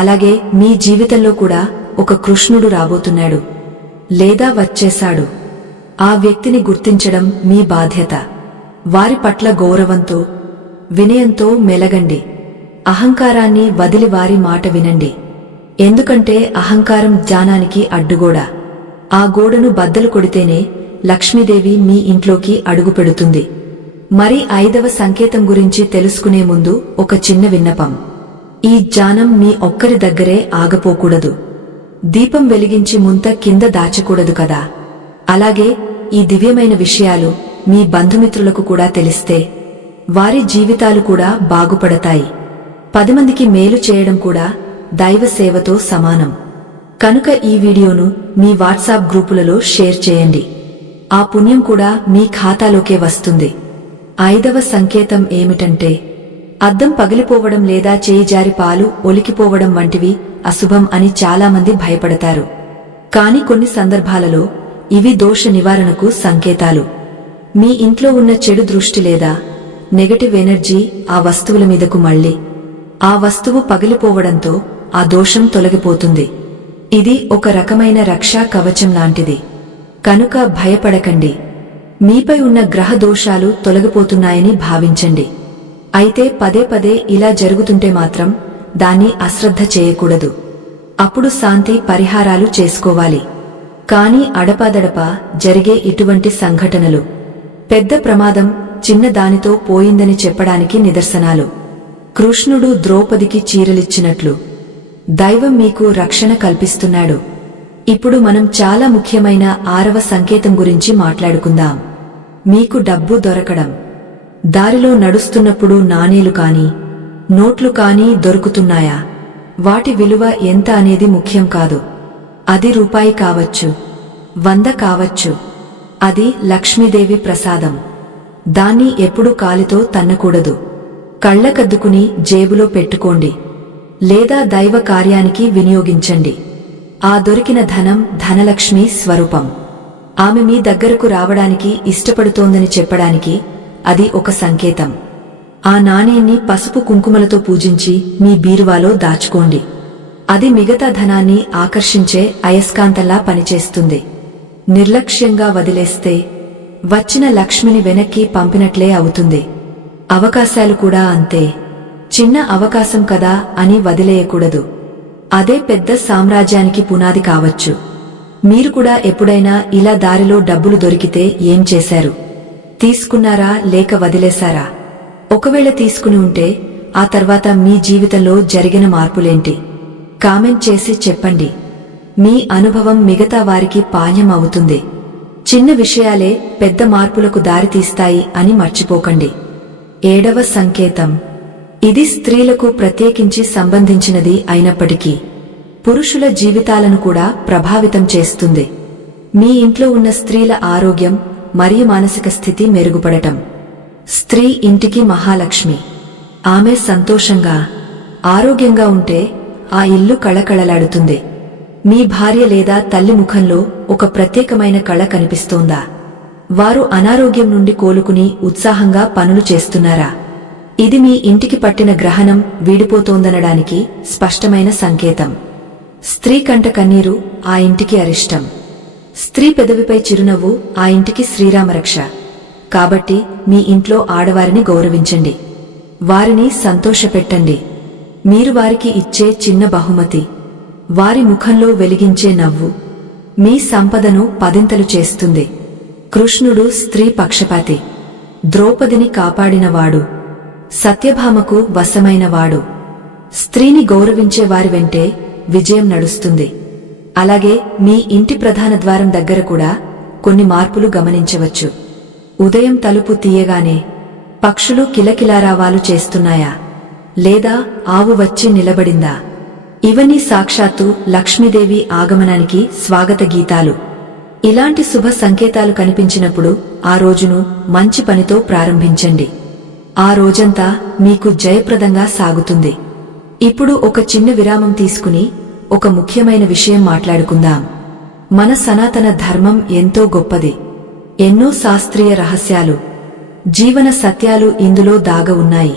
అలాగే మీ జీవితంలో కూడా ఒక కృష్ణుడు రాబోతున్నాడు లేదా వచ్చేశాడు. ఆ వ్యక్తిని గుర్తించడం మీ బాధ్యత. వారి పట్ల గౌరవంతో, వినయంతో మెలగండి. అహంకారాన్ని వదిలి వారి మాట వినండి. ఎందుకంటే అహంకారం జ్ఞానానికి అడ్డుగోడ. ఆ గోడను బద్దలు కొడితేనే లక్ష్మీదేవి మీ ఇంట్లోకి అడుగుపెడుతుంది. మరి 5వ సంకేతం గురించి తెలుసుకునే ముందు ఒక చిన్న విన్నపం. ఈ జ్ఞానం మీ ఒక్కరి దగ్గరే ఆగపోకూడదు. దీపం వెలిగించి ముంత కింద దాచకూడదు కదా. అలాగే ఈ దివ్యమైన విషయాలు మీ బంధుమిత్రులకు కూడా తెలిస్తే వారి జీవితాలు కూడా బాగుపడతాయి. 10 మందికి మేలు చేయడం కూడా దైవ సేవతో సమానం. కనుక ఈ వీడియోను మీ వాట్సాప్ గ్రూపులలో షేర్ చేయండి. ఆ పుణ్యం కూడా మీ ఖాతాలోకే వస్తుంది. 5వ సంకేతం ఏమిటంటే అద్దం పగిలిపోవడం లేదా చేయి జారి పాలు ఒలికిపోవడం వంటివి అశుభం అని చాలామంది భయపడతారు. కాని కొన్ని సందర్భాలలో ఇవి దోష నివారణకు సంకేతాలు. మీ ఇంట్లో ఉన్న చెడు దృష్టి లేదా నెగటివ్ ఎనర్జీ ఆ వస్తువుల మీదకు మళ్ళీ ఆ వస్తువు పగిలిపోవడంతో ఆ దోషం తొలగిపోతుంది. ఇది ఒక రకమైన రక్షా కవచం లాంటిది. కనుక భయపడకండి. మీపై ఉన్న గ్రహ దోషాలు తొలగిపోతున్నాయని భావించండి. అయితే పదే పదే ఇలా జరుగుతుంటే మాత్రం దాన్ని అశ్రద్ధ చేయకూడదు. అప్పుడు శాంతి పరిహారాలు చేసుకోవాలి. కానీ అడపాదడపా జరిగే ఇటువంటి సంఘటనలు పెద్ద ప్రమాదం చిన్న దానితో పోయిందని చెప్పడానికి నిదర్శనాలు. కృష్ణుడు ద్రౌపదికి చీరలిచ్చినట్లు దైవం మీకు రక్షణ కల్పిస్తున్నాడు. ఇప్పుడు మనం చాలా ముఖ్యమైన 6వ సంకేతం గురించి మాట్లాడుకుందాం. మీకు డబ్బు దొరకడం. దారిలో నడుస్తున్నప్పుడు నాణేలు కాని నోట్లు కాని దొరుకుతున్నాయా? వాటి విలువ ఎంత అనేది ముఖ్యం కాదు. అది రూపాయి కావచ్చు, 100 కావచ్చు. అది లక్ష్మీదేవి ప్రసాదం. దాన్ని ఎప్పుడూ కాలితో తన్నకూడదు. కళ్లకద్దుకుని జేబులో పెట్టుకోండి, లేదా దైవ కార్యానికి వినియోగించండి. ఆ దొరికిన ధనం ధనలక్ష్మి స్వరూపం. ఆమె మీ దగ్గరకు రావడానికి ఇష్టపడుతోందని చెప్పడానికి అది ఒక సంకేతం. ఆ నాణేన్ని పసుపు కుంకుమలతో పూజించి మీ బీరువాలో దాచుకోండి. అది మిగతా ధనాన్ని ఆకర్షించే అయస్కాంతంలా పనిచేస్తుంది. నిర్లక్ష్యంగా వదిలేస్తే వచ్చిన లక్ష్మిని వెనక్కి పంపినట్లే అవుతుంది. అవకాశాలు కూడా అంతే. చిన్న అవకాశం కదా అని వదిలేయకూడదు. అదే పెద్ద సామ్రాజ్యానికి పునాది కావచ్చు. మీరు కూడా ఎప్పుడైనా ఇలా దారిలో డబ్బులు దొరికితే ఏం చేశారు? తీసుకున్నారా లేక వదిలేశారా? ఒకవేళ తీసుకుని ఉంటే ఆ తర్వాత మీ జీవితంలో జరిగిన మార్పులేంటి? కామెంట్ చేసి చెప్పండి. మీ అనుభవం మిగతా వారికి పాఠ్యం అవుతుంది. చిన్న విషయాలే పెద్ద మార్పులకు దారితీస్తాయి అని మర్చిపోకండి. 7వ సంకేతం. ఇది స్త్రీలకు ప్రత్యేకించి సంబంధించినది అయినప్పటికీ పురుషుల జీవితాలను కూడా ప్రభావితం చేస్తుంది. మీ ఇంట్లో ఉన్న స్త్రీల ఆరోగ్యం మరియు మానసిక స్థితి మెరుగుపడటం. స్త్రీ ఇంటికి మహాలక్ష్మి. ఆమె సంతోషంగా ఆరోగ్యంగా ఉంటే ఆ ఇల్లు కళకళలాడుతుంది. మీ భార్య లేదా తల్లి ముఖంలో ఒక ప్రత్యేకమైన కళ కనిపిస్తోందా? వారు అనారోగ్యం నుండి కోలుకుని ఉత్సాహంగా పనులు చేస్తున్నారా? ఇది మీ ఇంటికి పట్టిన గ్రహణం వీడిపోతోందనడానికి స్పష్టమైన సంకేతం. స్త్రీ కంట కన్నీరు ఆ ఇంటికి అరిష్టం. స్త్రీ పెదవిపై చిరునవ్వు ఆ ఇంటికి శ్రీరామరక్ష. కాబట్టి మీ ఇంట్లో ఆడవారిని గౌరవించండి, వారిని సంతోషపెట్టండి. మీరు వారికి ఇచ్చే చిన్న బహుమతి, వారి ముఖంలో వెలిగించే నవ్వు మీ సంపదను పదింతలు చేస్తుంది. కృష్ణుడు స్త్రీ పక్షపాతి. ద్రౌపదిని కాపాడినవాడు, సత్యభామకు వశమైనవాడు. స్త్రీని గౌరవించే వారి వెంటే విజయం నడుస్తుంది. అలాగే మీ ఇంటి ప్రధాన ద్వారం దగ్గర కూడా కొన్ని మార్పులు గమనించవచ్చు. ఉదయం తలుపు తీయగానే పక్షులు కిలకిలారావాలు చేస్తున్నాయా? లేదా ఆవు వచ్చి నిలబడిందా? ఇవన్నీ సాక్షాత్తు లక్ష్మీదేవి ఆగమనానికి స్వాగత గీతాలు. ఇలాంటి శుభ సంకేతాలు కనిపించినప్పుడు ఆ రోజును మంచి పనితో ప్రారంభించండి. ఆ రోజంతా మీకు జయప్రదంగా సాగుతుంది. ఇప్పుడు ఒక చిన్న విరామం తీసుకుని ఒక ముఖ్యమైన విషయం మాట్లాడుకుందాం. మన సనాతన ధర్మం ఎంతో గొప్పది. ఎన్నో శాస్త్రీయ రహస్యాలు, జీవన సత్యాలు ఇందులో దాగ ఉన్నాయి.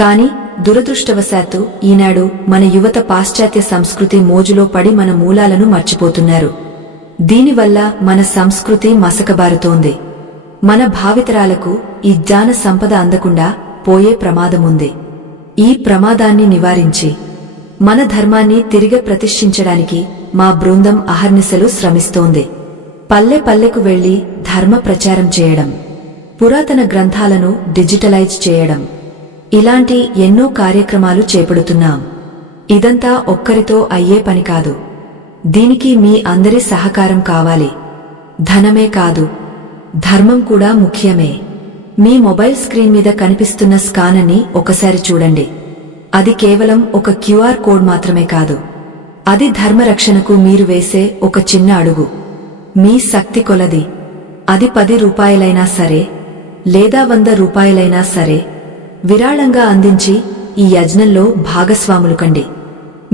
కాని దురదృష్టవశాత్తు ఈనాడు మన యువత పాశ్చాత్య సంస్కృతి మోజులో పడి మన మూలాలను మర్చిపోతున్నారు. దీనివల్ల మన సంస్కృతి మసకబారుతోంది. మన భావితరాలకు ఈ జ్ఞాన సంపద అందకుండా పోయే ప్రమాదముంది. ఈ ప్రమాదాన్ని నివారించి మన ధర్మాన్ని తిరిగి ప్రతిష్ఠించడానికి మా బృందం అహర్నిశలు శ్రమిస్తోంది. పల్లె పల్లెకు వెళ్లి ధర్మ ప్రచారం చేయడం, పురాతన గ్రంథాలను డిజిటలైజ్ చేయడం, ఇలాంటి ఎన్నో కార్యక్రమాలు చేపడుతున్నాం. ఇదంతా ఒక్కరితో అయ్యే పని కాదు. దీనికి మీ అందరి సహకారం కావాలి. ధనమే కాదు, ధర్మం కూడా ముఖ్యమే. మీ మొబైల్ స్క్రీన్ మీద కనిపిస్తున్న స్కానర్ని ఒకసారి చూడండి. అది కేవలం ఒక క్యూఆర్ కోడ్ మాత్రమే కాదు. అది ధర్మరక్షణకు మీరు వేసే ఒక చిన్న అడుగు. మీ శక్తి కొలది. అది 10 రూపాయలైనా సరే, లేదా 100 రూపాయలైనా సరే విరాళంగా అందించి ఈ యజ్ఞంలో భాగస్వాములు కండి.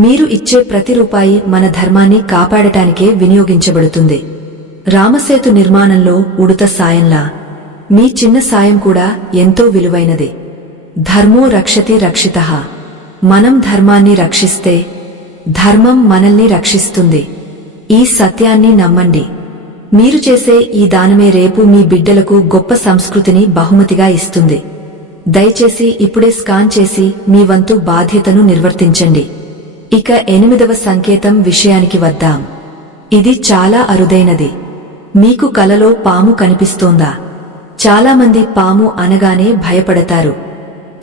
మీరు ఇచ్చే ప్రతి రూపాయి మన ధర్మాన్ని కాపాడటానికే వినియోగించబడుతుంది. రామసేతు నిర్మాణంలో ఉడుత సాయంలా మీ చిన్న సాయం కూడా ఎంతో విలువైనది. ధర్మో రక్షతి రక్షితః. మనం ధర్మాన్ని రక్షిస్తే ధర్మం మనల్ని రక్షిస్తుంది. ఈ సత్యాన్ని నమ్మండి. మీరు చేసే ఈ దానమే రేపు మీ బిడ్డలకు గొప్ప సంస్కృతిని బహుమతిగా ఇస్తుంది. దయచేసి ఇప్పుడే స్కాన్ చేసి మీ వంతు బాధ్యతను నిర్వర్తించండి. ఇక 8వ సంకేతం విషయానికి వద్దాం. ఇది చాలా అరుదైనది. మీకు కలలో పాము కనిపిస్తోందా? చాలామంది పాము అనగానే భయపడతారు.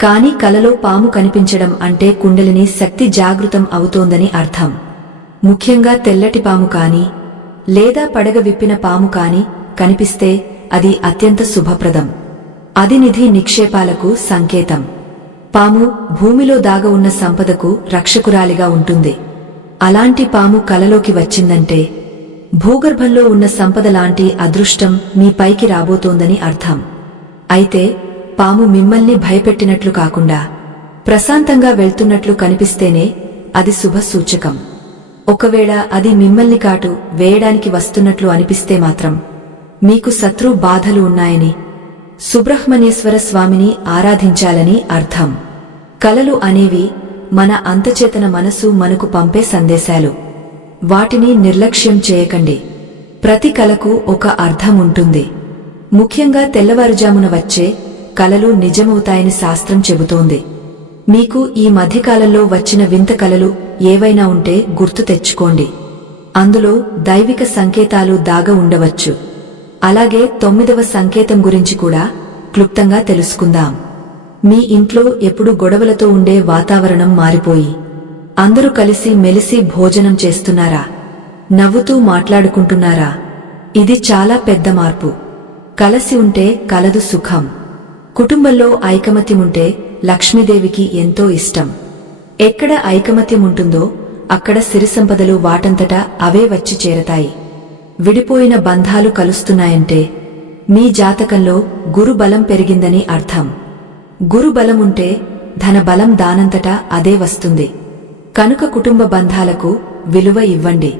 కాని కలలో పాము కనిపించడం అంటే కుండలిని శక్తి జాగృతం అవుతోందని అర్థం. ముఖ్యంగా తెల్లటి పాము కాని లేదా పడగ విప్పిన పాము కాని కనిపిస్తే అది అత్యంత శుభప్రదం. అది నిధి నిక్షేపాలకు సంకేతం. పాము భూమిలో దాగ ఉన్న సంపదకు రక్షకురాలిగా ఉంటుంది. అలాంటి పాము కలలోకి వచ్చిందంటే భూగర్భంలో ఉన్న సంపద లాంటి అదృష్టం మీ పైకి రాబోతోందని అర్థం. అయితే పాము మిమ్మల్ని భయపెట్టినట్లు కాకుండా ప్రశాంతంగా వెళ్తున్నట్లు కనిపిస్తేనే అది శుభ సూచకం. ఒకవేళ అది మిమ్మల్ని కాటు వేయడానికి వస్తున్నట్లు అనిపిస్తే మాత్రం మీకు శత్రు బాధలు ఉన్నాయని, సుబ్రహ్మణ్యేశ్వర స్వామిని ఆరాధించాలని అర్థం. కలలు అనేవి మన అంతచేతన మనసు మనకు పంపే సందేశాలు. వాటిని నిర్లక్ష్యం చేయకండి. ప్రతి కలకు ఒక అర్థం ఉంటుంది. ముఖ్యంగా తెల్లవారుజామున వచ్చే కలలు నిజమవుతాయని శాస్త్రం చెబుతోంది. మీకు ఈ మధ్యకాలంలో వచ్చిన వింత కలలు ఏవైనా ఉంటే గుర్తు తెచ్చుకోండి. అందులో దైవిక సంకేతాలు దాగ ఉండవచ్చు. అలాగే 9వ సంకేతం గురించి కూడా క్లుప్తంగా తెలుసుకుందాం. మీ ఇంట్లో ఎప్పుడు గొడవలతో ఉండే వాతావరణం మారిపోయి అందరూ కలిసి మెలిసి భోజనం చేస్తున్నారా? నవ్వుతూ మాట్లాడుకుంటున్నారా? ఇది చాలా పెద్ద మార్పు. కలసి ఉంటే కలదు సుఖం. కుటుంబంలో ఐకమత్యముంటే లక్ష్మీదేవికి ఎంతో ఇష్టం. ఎక్కడ ఐకమత్యముంటుందో అక్కడ సిరిసంపదలు వాటంతటా అవే వచ్చి చేరతాయి. విడిపోయిన బంధాలు కలుస్తున్నాయంటే మీ జాతకంలో గురుబలం పెరిగిందని అర్థం. గురుబలముంటే ధనబలం దానంతటా అదే వస్తుంది. కనుక కుటుంబ బంధాలకు విలువ ఇవ్వండి.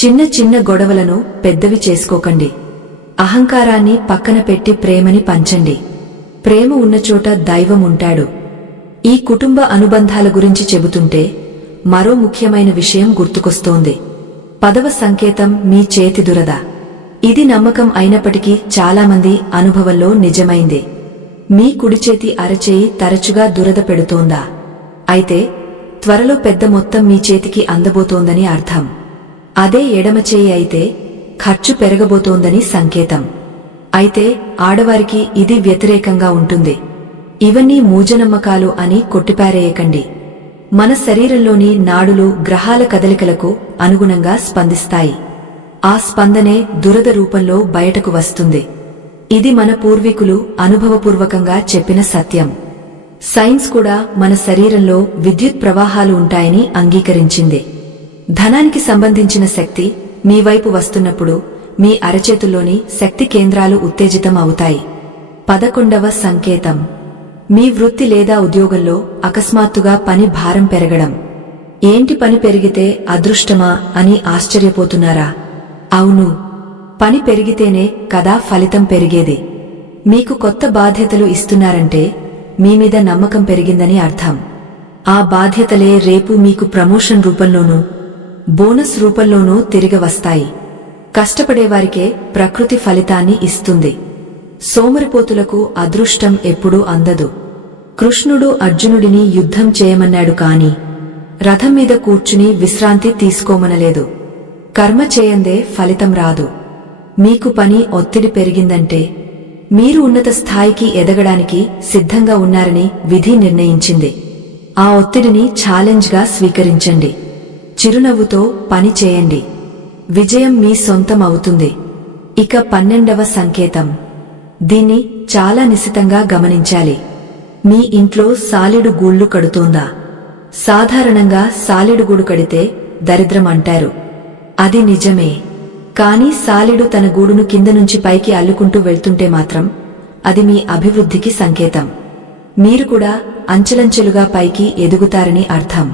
చిన్న చిన్న గొడవలను పెద్దవి చేసుకోకండి. అహంకారాన్ని పక్కన పెట్టి ప్రేమని పంచండి. ప్రేమ ఉన్నచోట దైవం ఉంటాడు. ఈ కుటుంబ అనుబంధాల గురించి చెబుతుంటే మరో ముఖ్యమైన విషయం గుర్తుకొస్తోంది. 10వ సంకేతం మీ చేతి దురద. ఇది నమ్మకం అయినప్పటికీ చాలామంది అనుభవంలో నిజమైంది. మీ కుడిచేతి అరచేయి తరచుగా దురద పెడుతోందా? అయితే త్వరలో పెద్ద మొత్తం మీ చేతికి అందబోతోందని అర్థం. అదే ఎడమ చేయి అయితే ఖర్చు పెరగబోతోందని సంకేతం. అయితే ఆడవారికి ఇది వ్యతిరేకంగా ఉంటుంది. ఇవన్నీ మూఢనమ్మకాలు అని కొట్టిపారేయకండి. మన శరీరంలోని నాడులు గ్రహాల కదలికలకు అనుగుణంగా స్పందిస్తాయి. ఆ స్పందనే దురద రూపంలో బయటకు వస్తుంది. ఇది మన పూర్వీకులు అనుభవపూర్వకంగా చెప్పిన సత్యం. సైన్స్ కూడా మన శరీరంలో విద్యుత్ ప్రవాహాలు ఉంటాయని అంగీకరించింది. ధనానికి సంబంధించిన శక్తి మీ వైపు వస్తున్నప్పుడు మీ అరచేతుల్లోని శక్తి కేంద్రాలు ఉత్తేజితం అవుతాయి. 11వ సంకేతం మీ వృత్తి లేదా ఉద్యోగంలో అకస్మాత్తుగా పని భారం పెరగడం. ఏంటి పని పెరిగితే అదృష్టమా అని ఆశ్చర్యపోతున్నారా? అవును, పని పెరిగితేనే కదా ఫలితం పెరిగేది. మీకు కొత్త బాధ్యతలు ఇస్తున్నారంటే మీమీద నమ్మకం పెరిగిందని అర్థం. ఆ బాధ్యతలే రేపు మీకు ప్రమోషన్ రూపంలోనూ బోనస్ రూపంలోనూ తిరిగి వస్తాయి. కష్టపడేవారికే ప్రకృతి ఫలితాన్ని ఇస్తుంది. సోమరిపోతులకు అదృష్టం ఎప్పుడూ అందదు. కృష్ణుడు అర్జునుడిని యుద్ధం చేయమన్నాడు కాని రథం మీద కూర్చుని విశ్రాంతి తీసుకోమనలేదు. కర్మ చేయందే ఫలితం రాదు. మీకు పని ఒత్తిడి పెరిగిందంటే మీరు ఉన్నత స్థాయికి ఎదగడానికి సిద్ధంగా ఉన్నారని విధి నిర్ణయించింది. ఆ ఒత్తిడిని ఛాలెంజ్గా స్వీకరించండి. చిరునవ్వుతో పని చేయండి. విజయం మీ సొంతం అవుతుంది. ఇక 12వ సంకేతం. దీన్ని చాలా నిశితంగా గమనించాలి. మీ ఇంట్లో సాలెడు గూళ్లు కడుతోందా? సాధారణంగా సాలెడు గూడు కడితే దరిద్రం అంటారు. అది నిజమే. కాని సాలెడు తన గూడును కింద నుంచి పైకి అల్లుకుంటూ వెళ్తుంటే మాత్రం అది మీ అభివృద్ధికి సంకేతం. మీరు కూడా అంచెలంచెలుగా పైకి ఎదుగుతారని అర్థం.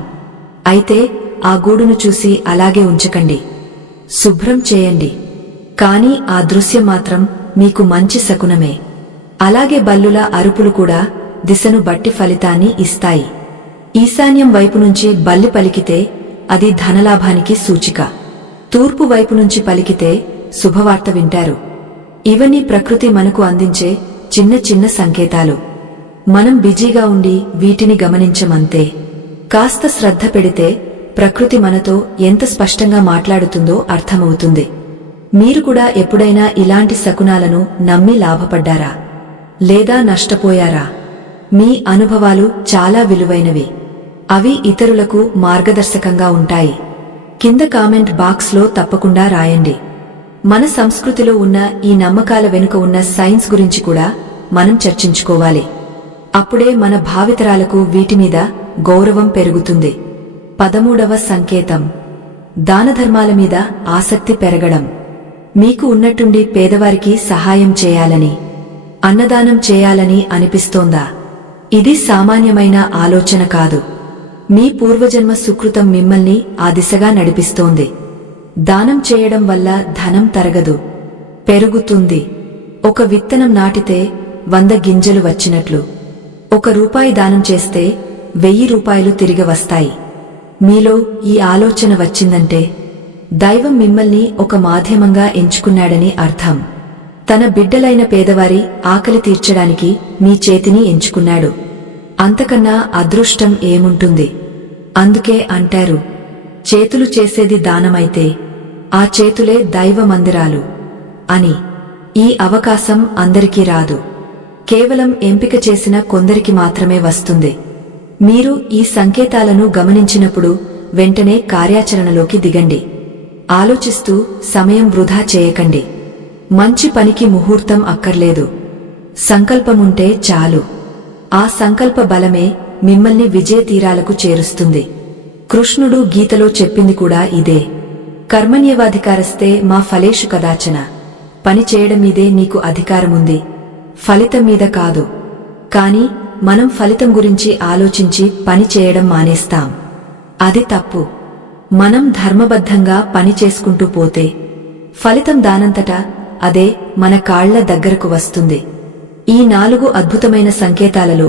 అయితే ఆ గూడును చూసి అలాగే ఉంచకండి. శుభ్రం చేయండి. కాని ఆ దృశ్యం మాత్రం మీకు మంచి శకునమే. అలాగే బల్లుల అరుపులు కూడా దిశను బట్టి ఫలితాన్ని ఇస్తాయి. ఈశాన్యం వైపు నుంచి బల్లి పలికితే అది ధనలాభానికి సూచిక. తూర్పు వైపు నుంచి పలికితే శుభవార్త వింటారు. ఇవన్నీ ప్రకృతి మనకు అందించే చిన్న చిన్న సంకేతాలు. మనం బిజీగా ఉండి వీటిని గమనించమంతే. కాస్త శ్రద్ధ పెడితే ప్రకృతి మనతో ఎంత స్పష్టంగా మాట్లాడుతుందో అర్థమవుతుంది. మీరు కూడా ఎప్పుడైనా ఇలాంటి శకునాలను నమ్మి లాభపడ్డారా? లేదా నష్టపోయారా? మీ అనుభవాలు చాలా విలువైనవి. అవి ఇతరులకు మార్గదర్శకంగా ఉంటాయి. కింద కామెంట్ బాక్స్లో తప్పకుండా రాయండి. మన సంస్కృతిలో ఉన్న ఈ నమ్మకాల వెనుక ఉన్న సైన్స్ గురించి కూడా మనం చర్చించుకోవాలి. అప్పుడే మన భావితరాలకు వీటిమీద గౌరవం పెరుగుతుంది. 13వ సంకేతం, దానధర్మాల మీద ఆసక్తి పెరగడం. మీకు ఉన్నట్టుండి పేదవారికి సహాయం చేయాలని, అన్నదానం చేయాలని అనిపిస్తోందా? ఇది సామాన్యమైన ఆలోచన కాదు. మీ పూర్వజన్మ సుకృతం మిమ్మల్ని ఆ దిశగా నడిపిస్తోంది. దానం చేయడం వల్ల ధనం తరగదు, పెరుగుతుంది. ఒక విత్తనం నాటితే 100 గింజలు వచ్చినట్లు. 1 రూపాయి దానం చేస్తే 1000 రూపాయలు తిరిగి వస్తాయి. మీలో ఈ ఆలోచన వచ్చిందంటే దైవం మిమ్మల్ని ఒక మాధ్యమంగా ఎంచుకున్నాడని అర్థం. తన బిడ్డలైన పేదవారి ఆకలి తీర్చడానికి మీ చేతిని ఎంచుకున్నాడు. అంతకన్నా అదృష్టం ఏముంటుంది? అందుకే అంటారు, చేతులు చేసేది దానమైతే ఆ చేతులే దైవ మందిరాలు అని. ఈ అవకాశం అందరికీ రాదు. కేవలం ఎంపిక చేసిన కొందరికి మాత్రమే వస్తుంది. మీరు ఈ సంకేతాలను గమనించినప్పుడు వెంటనే కార్యాచరణలోకి దిగండి. ఆలోచిస్తూ సమయం వృధా చేయకండి. మంచి పనికి ముహూర్తం అక్కర్లేదు. సంకల్పముంటే చాలు. ఆ సంకల్ప బలమే మిమ్మల్ని విజయ తీరాలకు చేరుస్తుంది. కృష్ణుడు గీతలో చెప్పింది కూడా ఇదే. కర్మణ్యేవాధికారస్తే మా ఫలేషు కదాచన. పని చేయడం మీదే నీకు అధికారముంది, ఫలితం మీద కాదు. కాని మనం ఫలితం గురించి ఆలోచించి పని చేయడం మానేస్తాం. అది తప్పు. మనం ధర్మబద్ధంగా పని చేసుకుంటూ పోతే ఫలితం దానంతటా అదే మన కాళ్ల దగ్గరకు వస్తుంది. ఈ 4 అద్భుతమైన సంకేతాలలో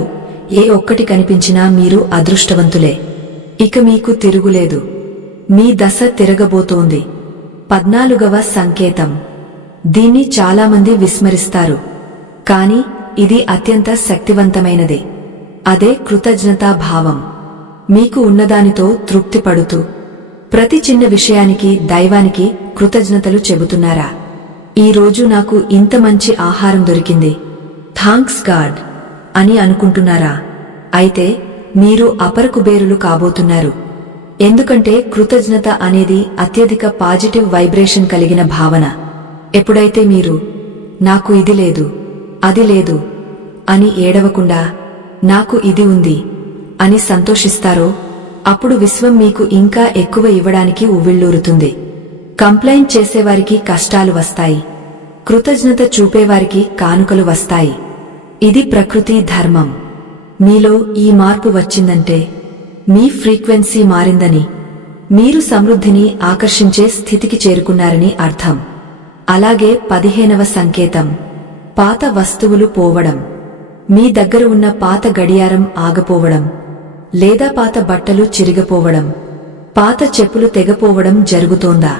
ఏ ఒక్కటి కనిపించినా మీరు అదృష్టవంతులే. ఇక మీకు తిరుగులేదు. మీ దశ తిరగబోతోంది. 14వ సంకేతం. దీన్ని చాలామంది విస్మరిస్తారు, కాని ఇది అత్యంత శక్తివంతమైనది. అదే కృతజ్ఞతాభావం. మీకు ఉన్నదానితో తృప్తి పడుతూ ప్రతి చిన్న విషయానికి దైవానికి కృతజ్ఞతలు చెబుతున్నారా? ఈ రోజు నాకు ఇంత మంచి ఆహారం దొరికింది, థాంక్స్ గాడ్ అని అనుకుంటున్నారా? అయితే మీరు అపర కుబేరులు కాబోతున్నారు. ఎందుకంటే కృతజ్ఞత అనేది అత్యధిక పాజిటివ్ వైబ్రేషన్ కలిగిన భావన. ఎప్పుడైతే మీరు నాకు ఇది లేదు, అది లేదు అని ఏడవకుండా నాకు ఇది ఉంది అని సంతోషిస్తారో అప్పుడు విశ్వం మీకు ఇంకా ఎక్కువ ఇవ్వడానికి ఉవ్విళ్లూరుతుంది. కంప్లైంట్ చేసేవారికి కష్టాలు వస్తాయి, కృతజ్ఞత చూపేవారికి కానుకలు వస్తాయి. ఇది ప్రకృతి ధర్మం. మీలో ఈ మార్పు వచ్చిందంటే మీ ఫ్రీక్వెన్సీ మారిందని, మీరు సమృద్ధిని ఆకర్షించే స్థితికి చేరుకున్నారని అర్థం. అలాగే 15వ సంకేతం, పాత వస్తువులు పోవడం. మీ దగ్గర ఉన్న పాత గడియారం ఆగపోవడం, లేదా పాత బట్టలు చిరిగపోవడం, పాత చెప్పులు తెగపోవడం జరుగుతోందా?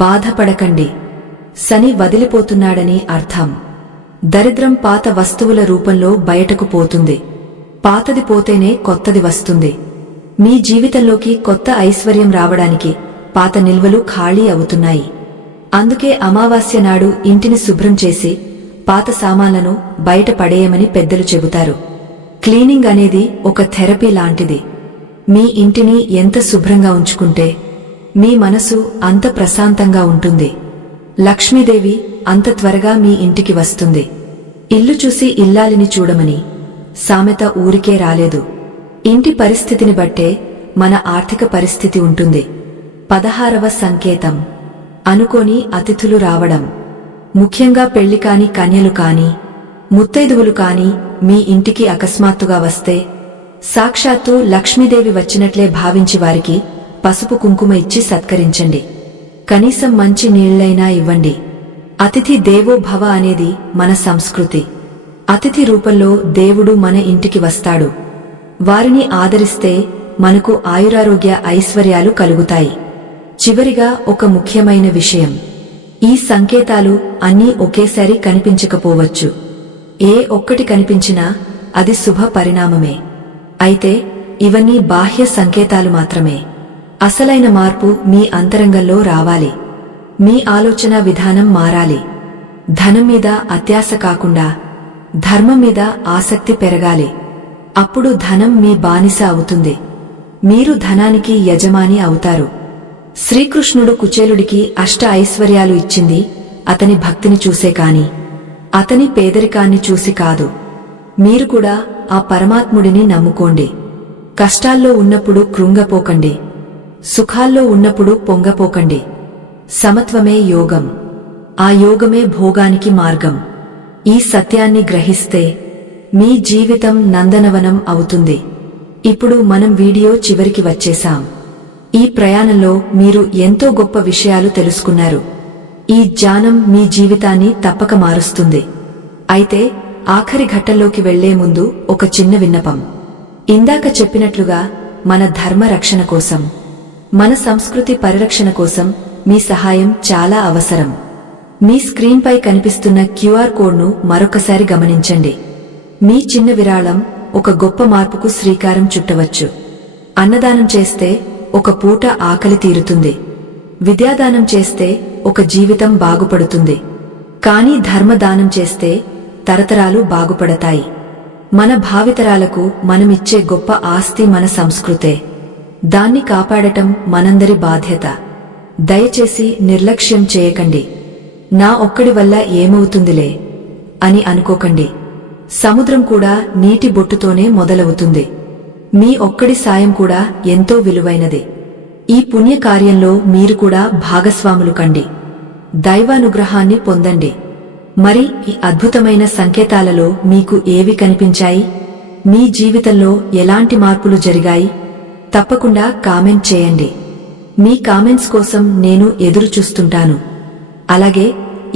బాధపడకండి. శని వదిలిపోతున్నాడని అర్థం. దరిద్రం పాత వస్తువుల రూపంలో బయటకు పోతుంది. పాతది పోతేనే కొత్తది వస్తుంది. మీ జీవితంలోకి కొత్త ఐశ్వర్యం రావడానికి పాత నిల్వలు ఖాళీ అవుతున్నాయి. అందుకే అమావాస్య నాడు ఇంటిని శుభ్రం చేసి పాత సామాన్లను బయట పడేయమని పెద్దలు చెబుతారు. క్లీనింగ్ అనేది ఒక థెరపీ లాంటిది. మీ ఇంటిని ఎంత శుభ్రంగా ఉంచుకుంటే మీ మనసు అంత ప్రశాంతంగా ఉంటుంది. లక్ష్మీదేవి అంత త్వరగా మీ ఇంటికి వస్తుంది. ఇల్లు చూసి ఇల్లాలిని చూడమని సామెత ఊరికే రాలేదు. ఇంటి పరిస్థితిని బట్టే మన ఆర్థిక పరిస్థితి ఉంటుంది. 16వ సంకేతం, అనుకోని అతిథులు రావడం. ముఖ్యంగా పెళ్లి కాని కన్యలు కాని ముత్తైదువులు కాని మీ ఇంటికి అకస్మాత్తుగా వస్తే సాక్షాత్తు లక్ష్మీదేవి వచ్చినట్లే భావించి వారికి పసుపు కుంకుమ ఇచ్చి సత్కరించండి. కనీసం మంచి నీళ్లైనా ఇవ్వండి. అతిథి దేవో భవ అనేది మన సంస్కృతి. అతిథి రూపంలో దేవుడు మన ఇంటికి వస్తాడు. వారిని ఆదరిస్తే మనకు ఆయురారోగ్య ఐశ్వర్యాలు కలుగుతాయి. చివరిగా ఒక ముఖ్యమైన విషయం, ఈ సంకేతాలు అన్నీ ఒకేసారి కనిపించకపోవచ్చు. ఏ ఒక్కటి కనిపించినా అది శుభ పరిణామమే. అయితే ఇవన్నీ బాహ్య సంకేతాలు మాత్రమే. అసలైన మార్పు మీ అంతరంగంలో రావాలి. మీ ఆలోచన విధానం మారాలి. ధనం మీద అత్యాశ కాకుండా ధర్మం మీద ఆసక్తి పెరగాలి. అప్పుడు ధనం మీ బానిస అవుతుంది. మీరు ధనానికి యజమాని అవుతారు. శ్రీకృష్ణుడు కుచేలుడికి అష్ట ఐశ్వర్యాలు ఇచ్చింది అతని భక్తిని చూసే కాని అతని పేదరికాన్ని చూసి కాదు. మీరు కూడా ఆ పరమాత్ముడిని నమ్ముకోండి. కష్టాల్లో ఉన్నప్పుడు కృంగపోకండి. సుఖాల్లో ఉన్నప్పుడు పొంగపోకండి. సమత్వమే యోగం. ఆ యోగమే భోగానికి మార్గం. ఈ సత్యాన్ని గ్రహిస్తే మీ జీవితం నందనవనం అవుతుంది. ఇప్పుడు మనం వీడియో చివరికి వచ్చేశాం. ఈ ప్రయాణంలో మీరు ఎంతో గొప్ప విషయాలు తెలుసుకున్నారు. ఈ జ్ఞానం మీ జీవితాన్ని తప్పక మారుస్తుంది. అయితే ఆఖరి ఘట్టంలోకి వెళ్లే ముందు ఒక చిన్న విన్నపం. ఇందాక చెప్పినట్లుగా మన ధర్మ రక్షణ కోసం, మన సంస్కృతి పరిరక్షణ కోసం మీ సహాయం చాలా అవసరం. మీ స్క్రీన్పై కనిపిస్తున్న క్యూఆర్ కోడ్ను మరొకసారి గమనించండి. మీ చిన్న విరాళం ఒక గొప్ప మార్పుకు శ్రీకారం చుట్టవచ్చు. అన్నదానం చేస్తే ఒక పూట ఆకలి తీరుతుంది. విద్యాదానం చేస్తే ఒక జీవితం బాగుపడుతుంది. కానీ ధర్మదానం చేస్తే తరతరాలు బాగుపడతాయి. మన భావితరాలకు మనమిచ్చే గొప్ప ఆస్తి మన సంస్కృతే. దాన్ని కాపాడటం మనందరి బాధ్యత. దయచేసి నిర్లక్ష్యం చేయకండి. నా ఒక్కడి వల్ల ఏమవుతుందిలే అని అనుకోకండి. సముద్రం కూడా నీటి బొట్టుతోనే మొదలవుతుంది. మీ ఒక్కడి సాయం కూడా ఎంతో విలువైనది. ఈ పుణ్యకార్యంలో మీరు కూడా భాగస్వాములు కండి. దైవానుగ్రహాన్ని పొందండి. మరి ఈ అద్భుతమైన సంకేతాలలో మీకు ఏవి కనిపించాయి? మీ జీవితంలో ఎలాంటి మార్పులు జరిగాయి? తప్పకుండా కామెంట్ చేయండి. మీ కామెంట్స్ కోసం నేను ఎదురు చూస్తుంటాను. అలాగే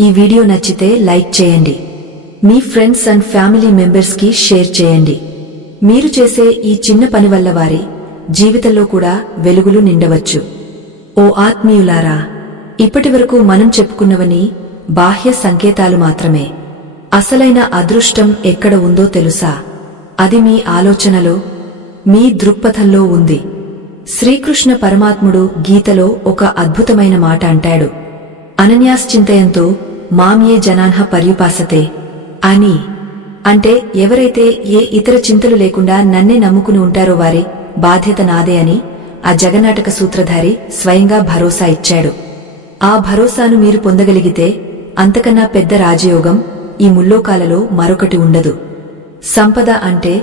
ఈ వీడియో నచ్చితే లైక్ చేయండి. మీ ఫ్రెండ్స్ అండ్ ఫ్యామిలీ మెంబర్స్ కి షేర్ చేయండి. మీరు చేసే ఈ చిన్న పని వల్ల వారి జీవితంలో కూడా వెలుగులు నిండవచ్చు. ఓ ఆత్మీయులారా, ఇప్పటివరకు మనం చెప్పుకున్నవని బాహ్య సంకేతాలు మాత్రమే. అసలైన అదృష్టం ఎక్కడ ఉందో తెలుసా? అది మీ ఆలోచనలో, మీ దృక్పథంలో ఉంది. శ్రీకృష్ణ పరమాత్ముడు గీతలో ఒక అద్భుతమైన మాట అంటాడు. అనన్యాశ్చింతయంతో మామ్యే జనాన్హ పర్యుపాసతే అని. అంటే ఎవరైతే ఏ ఇతర చింతలు లేకుండా నన్నే నమ్ముకుని ఉంటారో వారి బాధ్యత నాదే అని ఆ జగన్నాటక సూత్రధారి స్వయంగా భరోసా ఇచ్చాడు. ఆ భరోసాను మీరు పొందగలిగితే అంతకన్నా పెద్ద రాజయోగం ఈ ముల్లోకాలలో మరొకటి ఉండదు. సంపద అంటే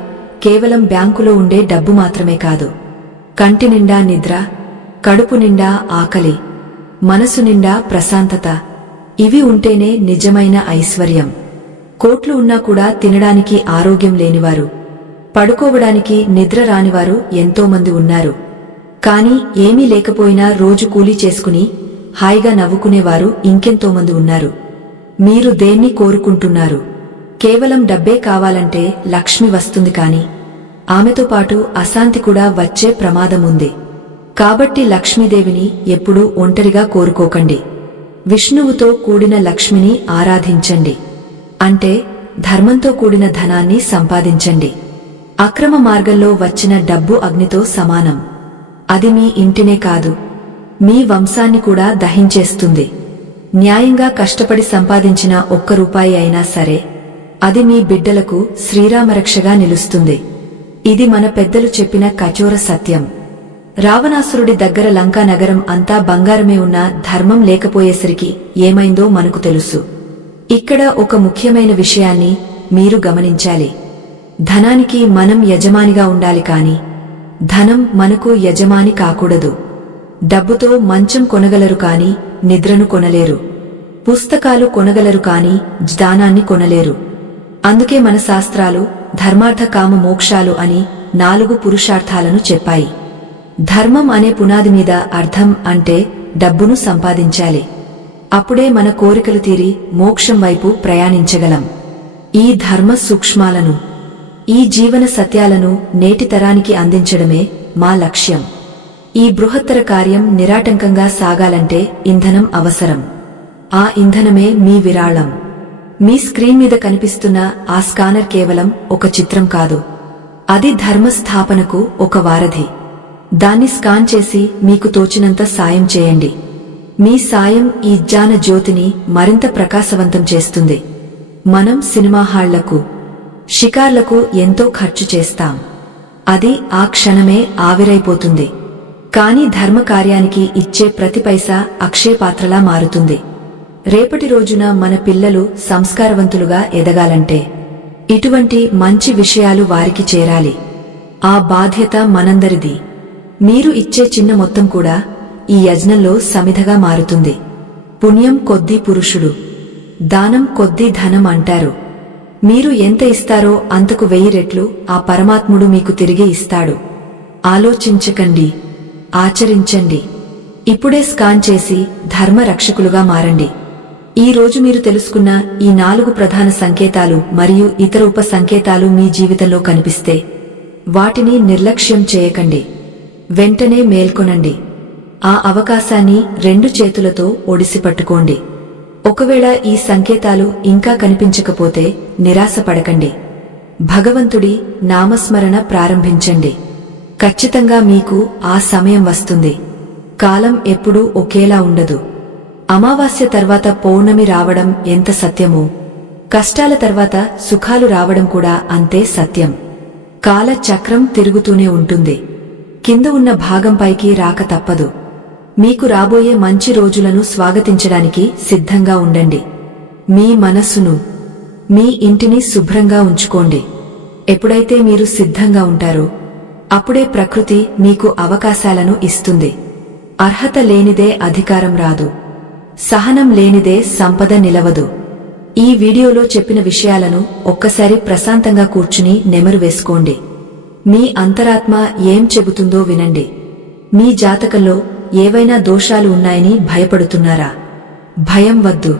కేవలం బ్యాంకులో ఉండే డబ్బు మాత్రమే కాదు. కంటి నిండా నిద్ర, కడుపు నిండా ఆకలి, మనసు నిండా ప్రశాంతత, ఇవి ఉంటేనే నిజమైన ఐశ్వర్యం. కోట్లు ఉన్నా కూడా తినడానికి ఆరోగ్యం లేనివారు, పడుకోవడానికి నిద్ర రానివారు ఎంతోమంది ఉన్నారు. కాని ఏమీ లేకపోయినా రోజు కూలీ చేసుకుని హాయిగా నవ్వుకునేవారు ఇంకెంతోమంది ఉన్నారు. మీరు దేన్ని కోరుకుంటున్నారు? కేవలం డబ్బే కావాలంటే లక్ష్మి వస్తుంది కాని ఆమెతో పాటు అశాంతి కూడా వచ్చే ప్రమాదముంది. కాబట్టి లక్ష్మీదేవిని ఎప్పుడూ ఒంటరిగా కోరుకోకండి. విష్ణువుతో కూడిన లక్ష్మిని ఆరాధించండి. అంటే ధర్మంతో కూడిన ధనాన్ని సంపాదించండి. అక్రమ మార్గంలో వచ్చిన డబ్బు అగ్నితో సమానం. అది మీ ఇంటినే కాదు, మీ వంశాన్ని కూడా దహించేస్తుంది. న్యాయంగా కష్టపడి సంపాదించిన ఒక్క రూపాయి అయినా సరే అది మీ బిడ్డలకు శ్రీరామరక్షగా నిలుస్తుంది. ఇది మన పెద్దలు చెప్పిన కఠోర సత్యం. రావణాసురుడి దగ్గర లంకా నగరం అంతా బంగారమే ఉన్నా ధర్మం లేకపోయేసరికి ఏమైందో మనకు తెలుసు. ఇక్కడ ఒక ముఖ్యమైన విషయాన్ని మీరు గమనించాలి. ధనానికి మనం యజమానిగా ఉండాలి కాని ధనం మనకు యజమాని కాకూడదు. డబ్బుతో మంచం కొనగలరు కాని నిద్రను కొనలేరు. పుస్తకాలు కొనగలరు కాని జ్ఞానాన్ని కొనలేరు. అందుకే మన శాస్త్రాలు ధర్మార్థ కామ మోక్షాలు అని 4 పురుషార్థాలను చెప్పాయి. ధర్మం అనే పునాది మీద అర్థం అంటే డబ్బును సంపాదించాలి. అప్పుడే మన కోరికలు తీరి మోక్షం వైపు ప్రయాణించగలం. ఈ ధర్మ సూక్ష్మాలను, ఈ జీవన సత్యాలను నేటి తరానికి అందించడమే మా లక్ష్యం. ఈ బృహత్తర కార్యం నిరాటంకంగా సాగాలంటే ఇంధనం అవసరం. ఆ ఇంధనమే మీ విరాళం. మీ స్క్రీన్ మీద కనిపిస్తున్న ఆ స్కానర్ కేవలం ఒక చిత్రం కాదు, అది ధర్మస్థాపనకు ఒక వారధి. దాన్ని స్కాన్ చేసి మీకు తోచినంత సాయం చేయండి. మీ సాయం ఈ జ్ఞాన జ్యోతిని మరింత ప్రకాశవంతం చేస్తుంది. మనం సినిమా హాళ్లకు, షికార్లకు ఎంతో ఖర్చు చేస్తాం. అది ఆ క్షణమే ఆవిరైపోతుంది. కాని ధర్మకార్యానికి ఇచ్చే ప్రతి పైసా అక్షయపాత్రలా మారుతుంది. రేపటి రోజున మన పిల్లలు సంస్కారవంతులుగా ఎదగాలంటే ఇటువంటి మంచి విషయాలు వారికి చేరాలి. ఆ బాధ్యత మనందరిది. మీరు ఇచ్చే చిన్న మొత్తం కూడా ఈ యజ్ఞంలో సమిధగా మారుతుంది. పుణ్యం కొద్దీ పురుషుడు, దానం కొద్దీ ధనం అంటారు. మీరు ఎంత ఇస్తారో అంతకు 1000 రెట్లు ఆ పరమాత్ముడు మీకు తిరిగి ఇస్తాడు. ఆలోచించకండి, ఆచరించండి. ఇప్పుడే స్కాన్ చేసి ధర్మ రక్షకులుగా మారండి. ఈ రోజు మీరు తెలుసుకున్న ఈ 4 ప్రధాన సంకేతాలు మరియు ఇతర ఉప సంకేతాలు మీ జీవితంలో కనిపిస్తే వాటిని నిర్లక్ష్యం చేయకండి. వెంటనే మేల్కొనండి. ఆ అవకాశాన్ని 2 చేతులతో ఒడిసిపట్టుకోండి. ఒకవేళ ఈ సంకేతాలు ఇంకా కనిపించకపోతే నిరాశపడకండి. భగవంతుడి నామస్మరణ ప్రారంభించండి. ఖచ్చితంగా మీకు ఆ సమయం వస్తుంది. కాలం ఎప్పుడూ ఒకేలా ఉండదు. అమావాస్య తర్వాత పౌర్ణమి రావడం ఎంత సత్యమో, కష్టాల తర్వాత సుఖాలు రావడం కూడా అంతే సత్యం. కాల చక్రం తిరుగుతూనే ఉంటుంది. కింద ఉన్న భాగం పైకి రాక తప్పదు. మీకు రాబోయే మంచి రోజులను స్వాగతించడానికి సిద్ధంగా ఉండండి. మీ మనస్సును, మీ ఇంటిని శుభ్రంగా ఉంచుకోండి. ఎప్పుడైతే మీరు సిద్ధంగా ఉంటారో అప్పుడే ప్రకృతి మీకు అవకాశాలను ఇస్తుంది. అర్హత లేనిదే అధికారం రాదు. సహనం లేనిదే సంపద నిలవదు. ఈ వీడియోలో చెప్పిన విషయాలను ఒక్కసారి ప్రశాంతంగా కూర్చుని నెమరు వేసుకోండి. మీ అంతరాత్మ ఏం చెబుతుందో వినండి. మీ జాతకంలో ఏవైనా దోషాలు ఉన్నాయని భయపడుతున్నారా? భయం వద్దు.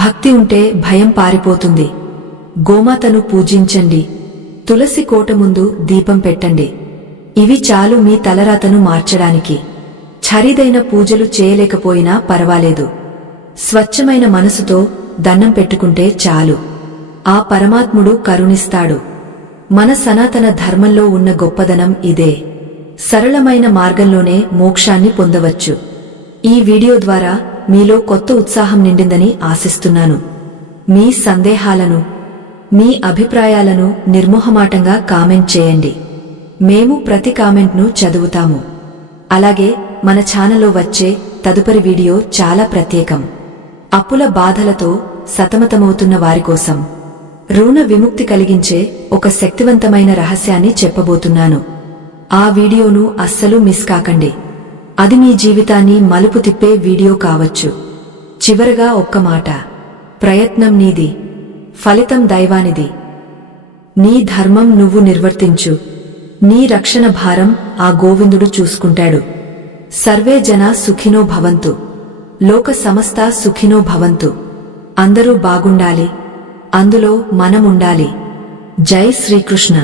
భక్తి ఉంటే భయం పారిపోతుంది. గోమాతను పూజించండి. తులసి కోట ముందు దీపం పెట్టండి. ఇవి చాలు మీ తలరాతను మార్చడానికి. ఖరీదైన పూజలు చేయలేకపోయినా పర్వాలేదు. స్వచ్ఛమైన మనసుతో దండం పెట్టుకుంటే చాలు. ఆ పరమాత్ముడు కరుణిస్తాడు. మన సనాతన ధర్మంలో ఉన్న గొప్పదనం ఇదే. సరళమైన మార్గంలోనే మోక్షాన్ని పొందవచ్చు. ఈ వీడియో ద్వారా మీలో కొత్త ఉత్సాహం నిండిందని ఆశిస్తున్నాను. మీ సందేహాలను, మీ అభిప్రాయాలను నిర్మోహమాటంగా కామెంట్ చేయండి. మేము ప్రతి కామెంట్ను చదువుతాము. అలాగే మన ఛానల్లో వచ్చే తదుపరి వీడియో చాలా ప్రత్యేకం. అప్పుల బాధలతో సతమతమవుతున్న వారికోసం రుణ విముక్తి కలిగించే ఒక శక్తివంతమైన రహస్యాన్ని చెప్పబోతున్నాను. ఆ వీడియోను అస్సలు మిస్ కాకండి. అది మీ జీవితాన్ని మలుపు తిప్పే వీడియో కావచ్చు. చివరగా ఒక్క మాట. ప్రయత్నం నీది, ఫలితం దైవానిది. నీ ధర్మం నువ్వు నిర్వర్తించు. నీ రక్షణ భారం ఆ గోవిందుడు చూసుకుంటాడు. సర్వే జనా సుఖినో భవంతు. లోక సమస్తా సుఖినో భవంతు. అందరూ బాగుండాలి, అందులో మనముండాలి. జై శ్రీకృష్ణ.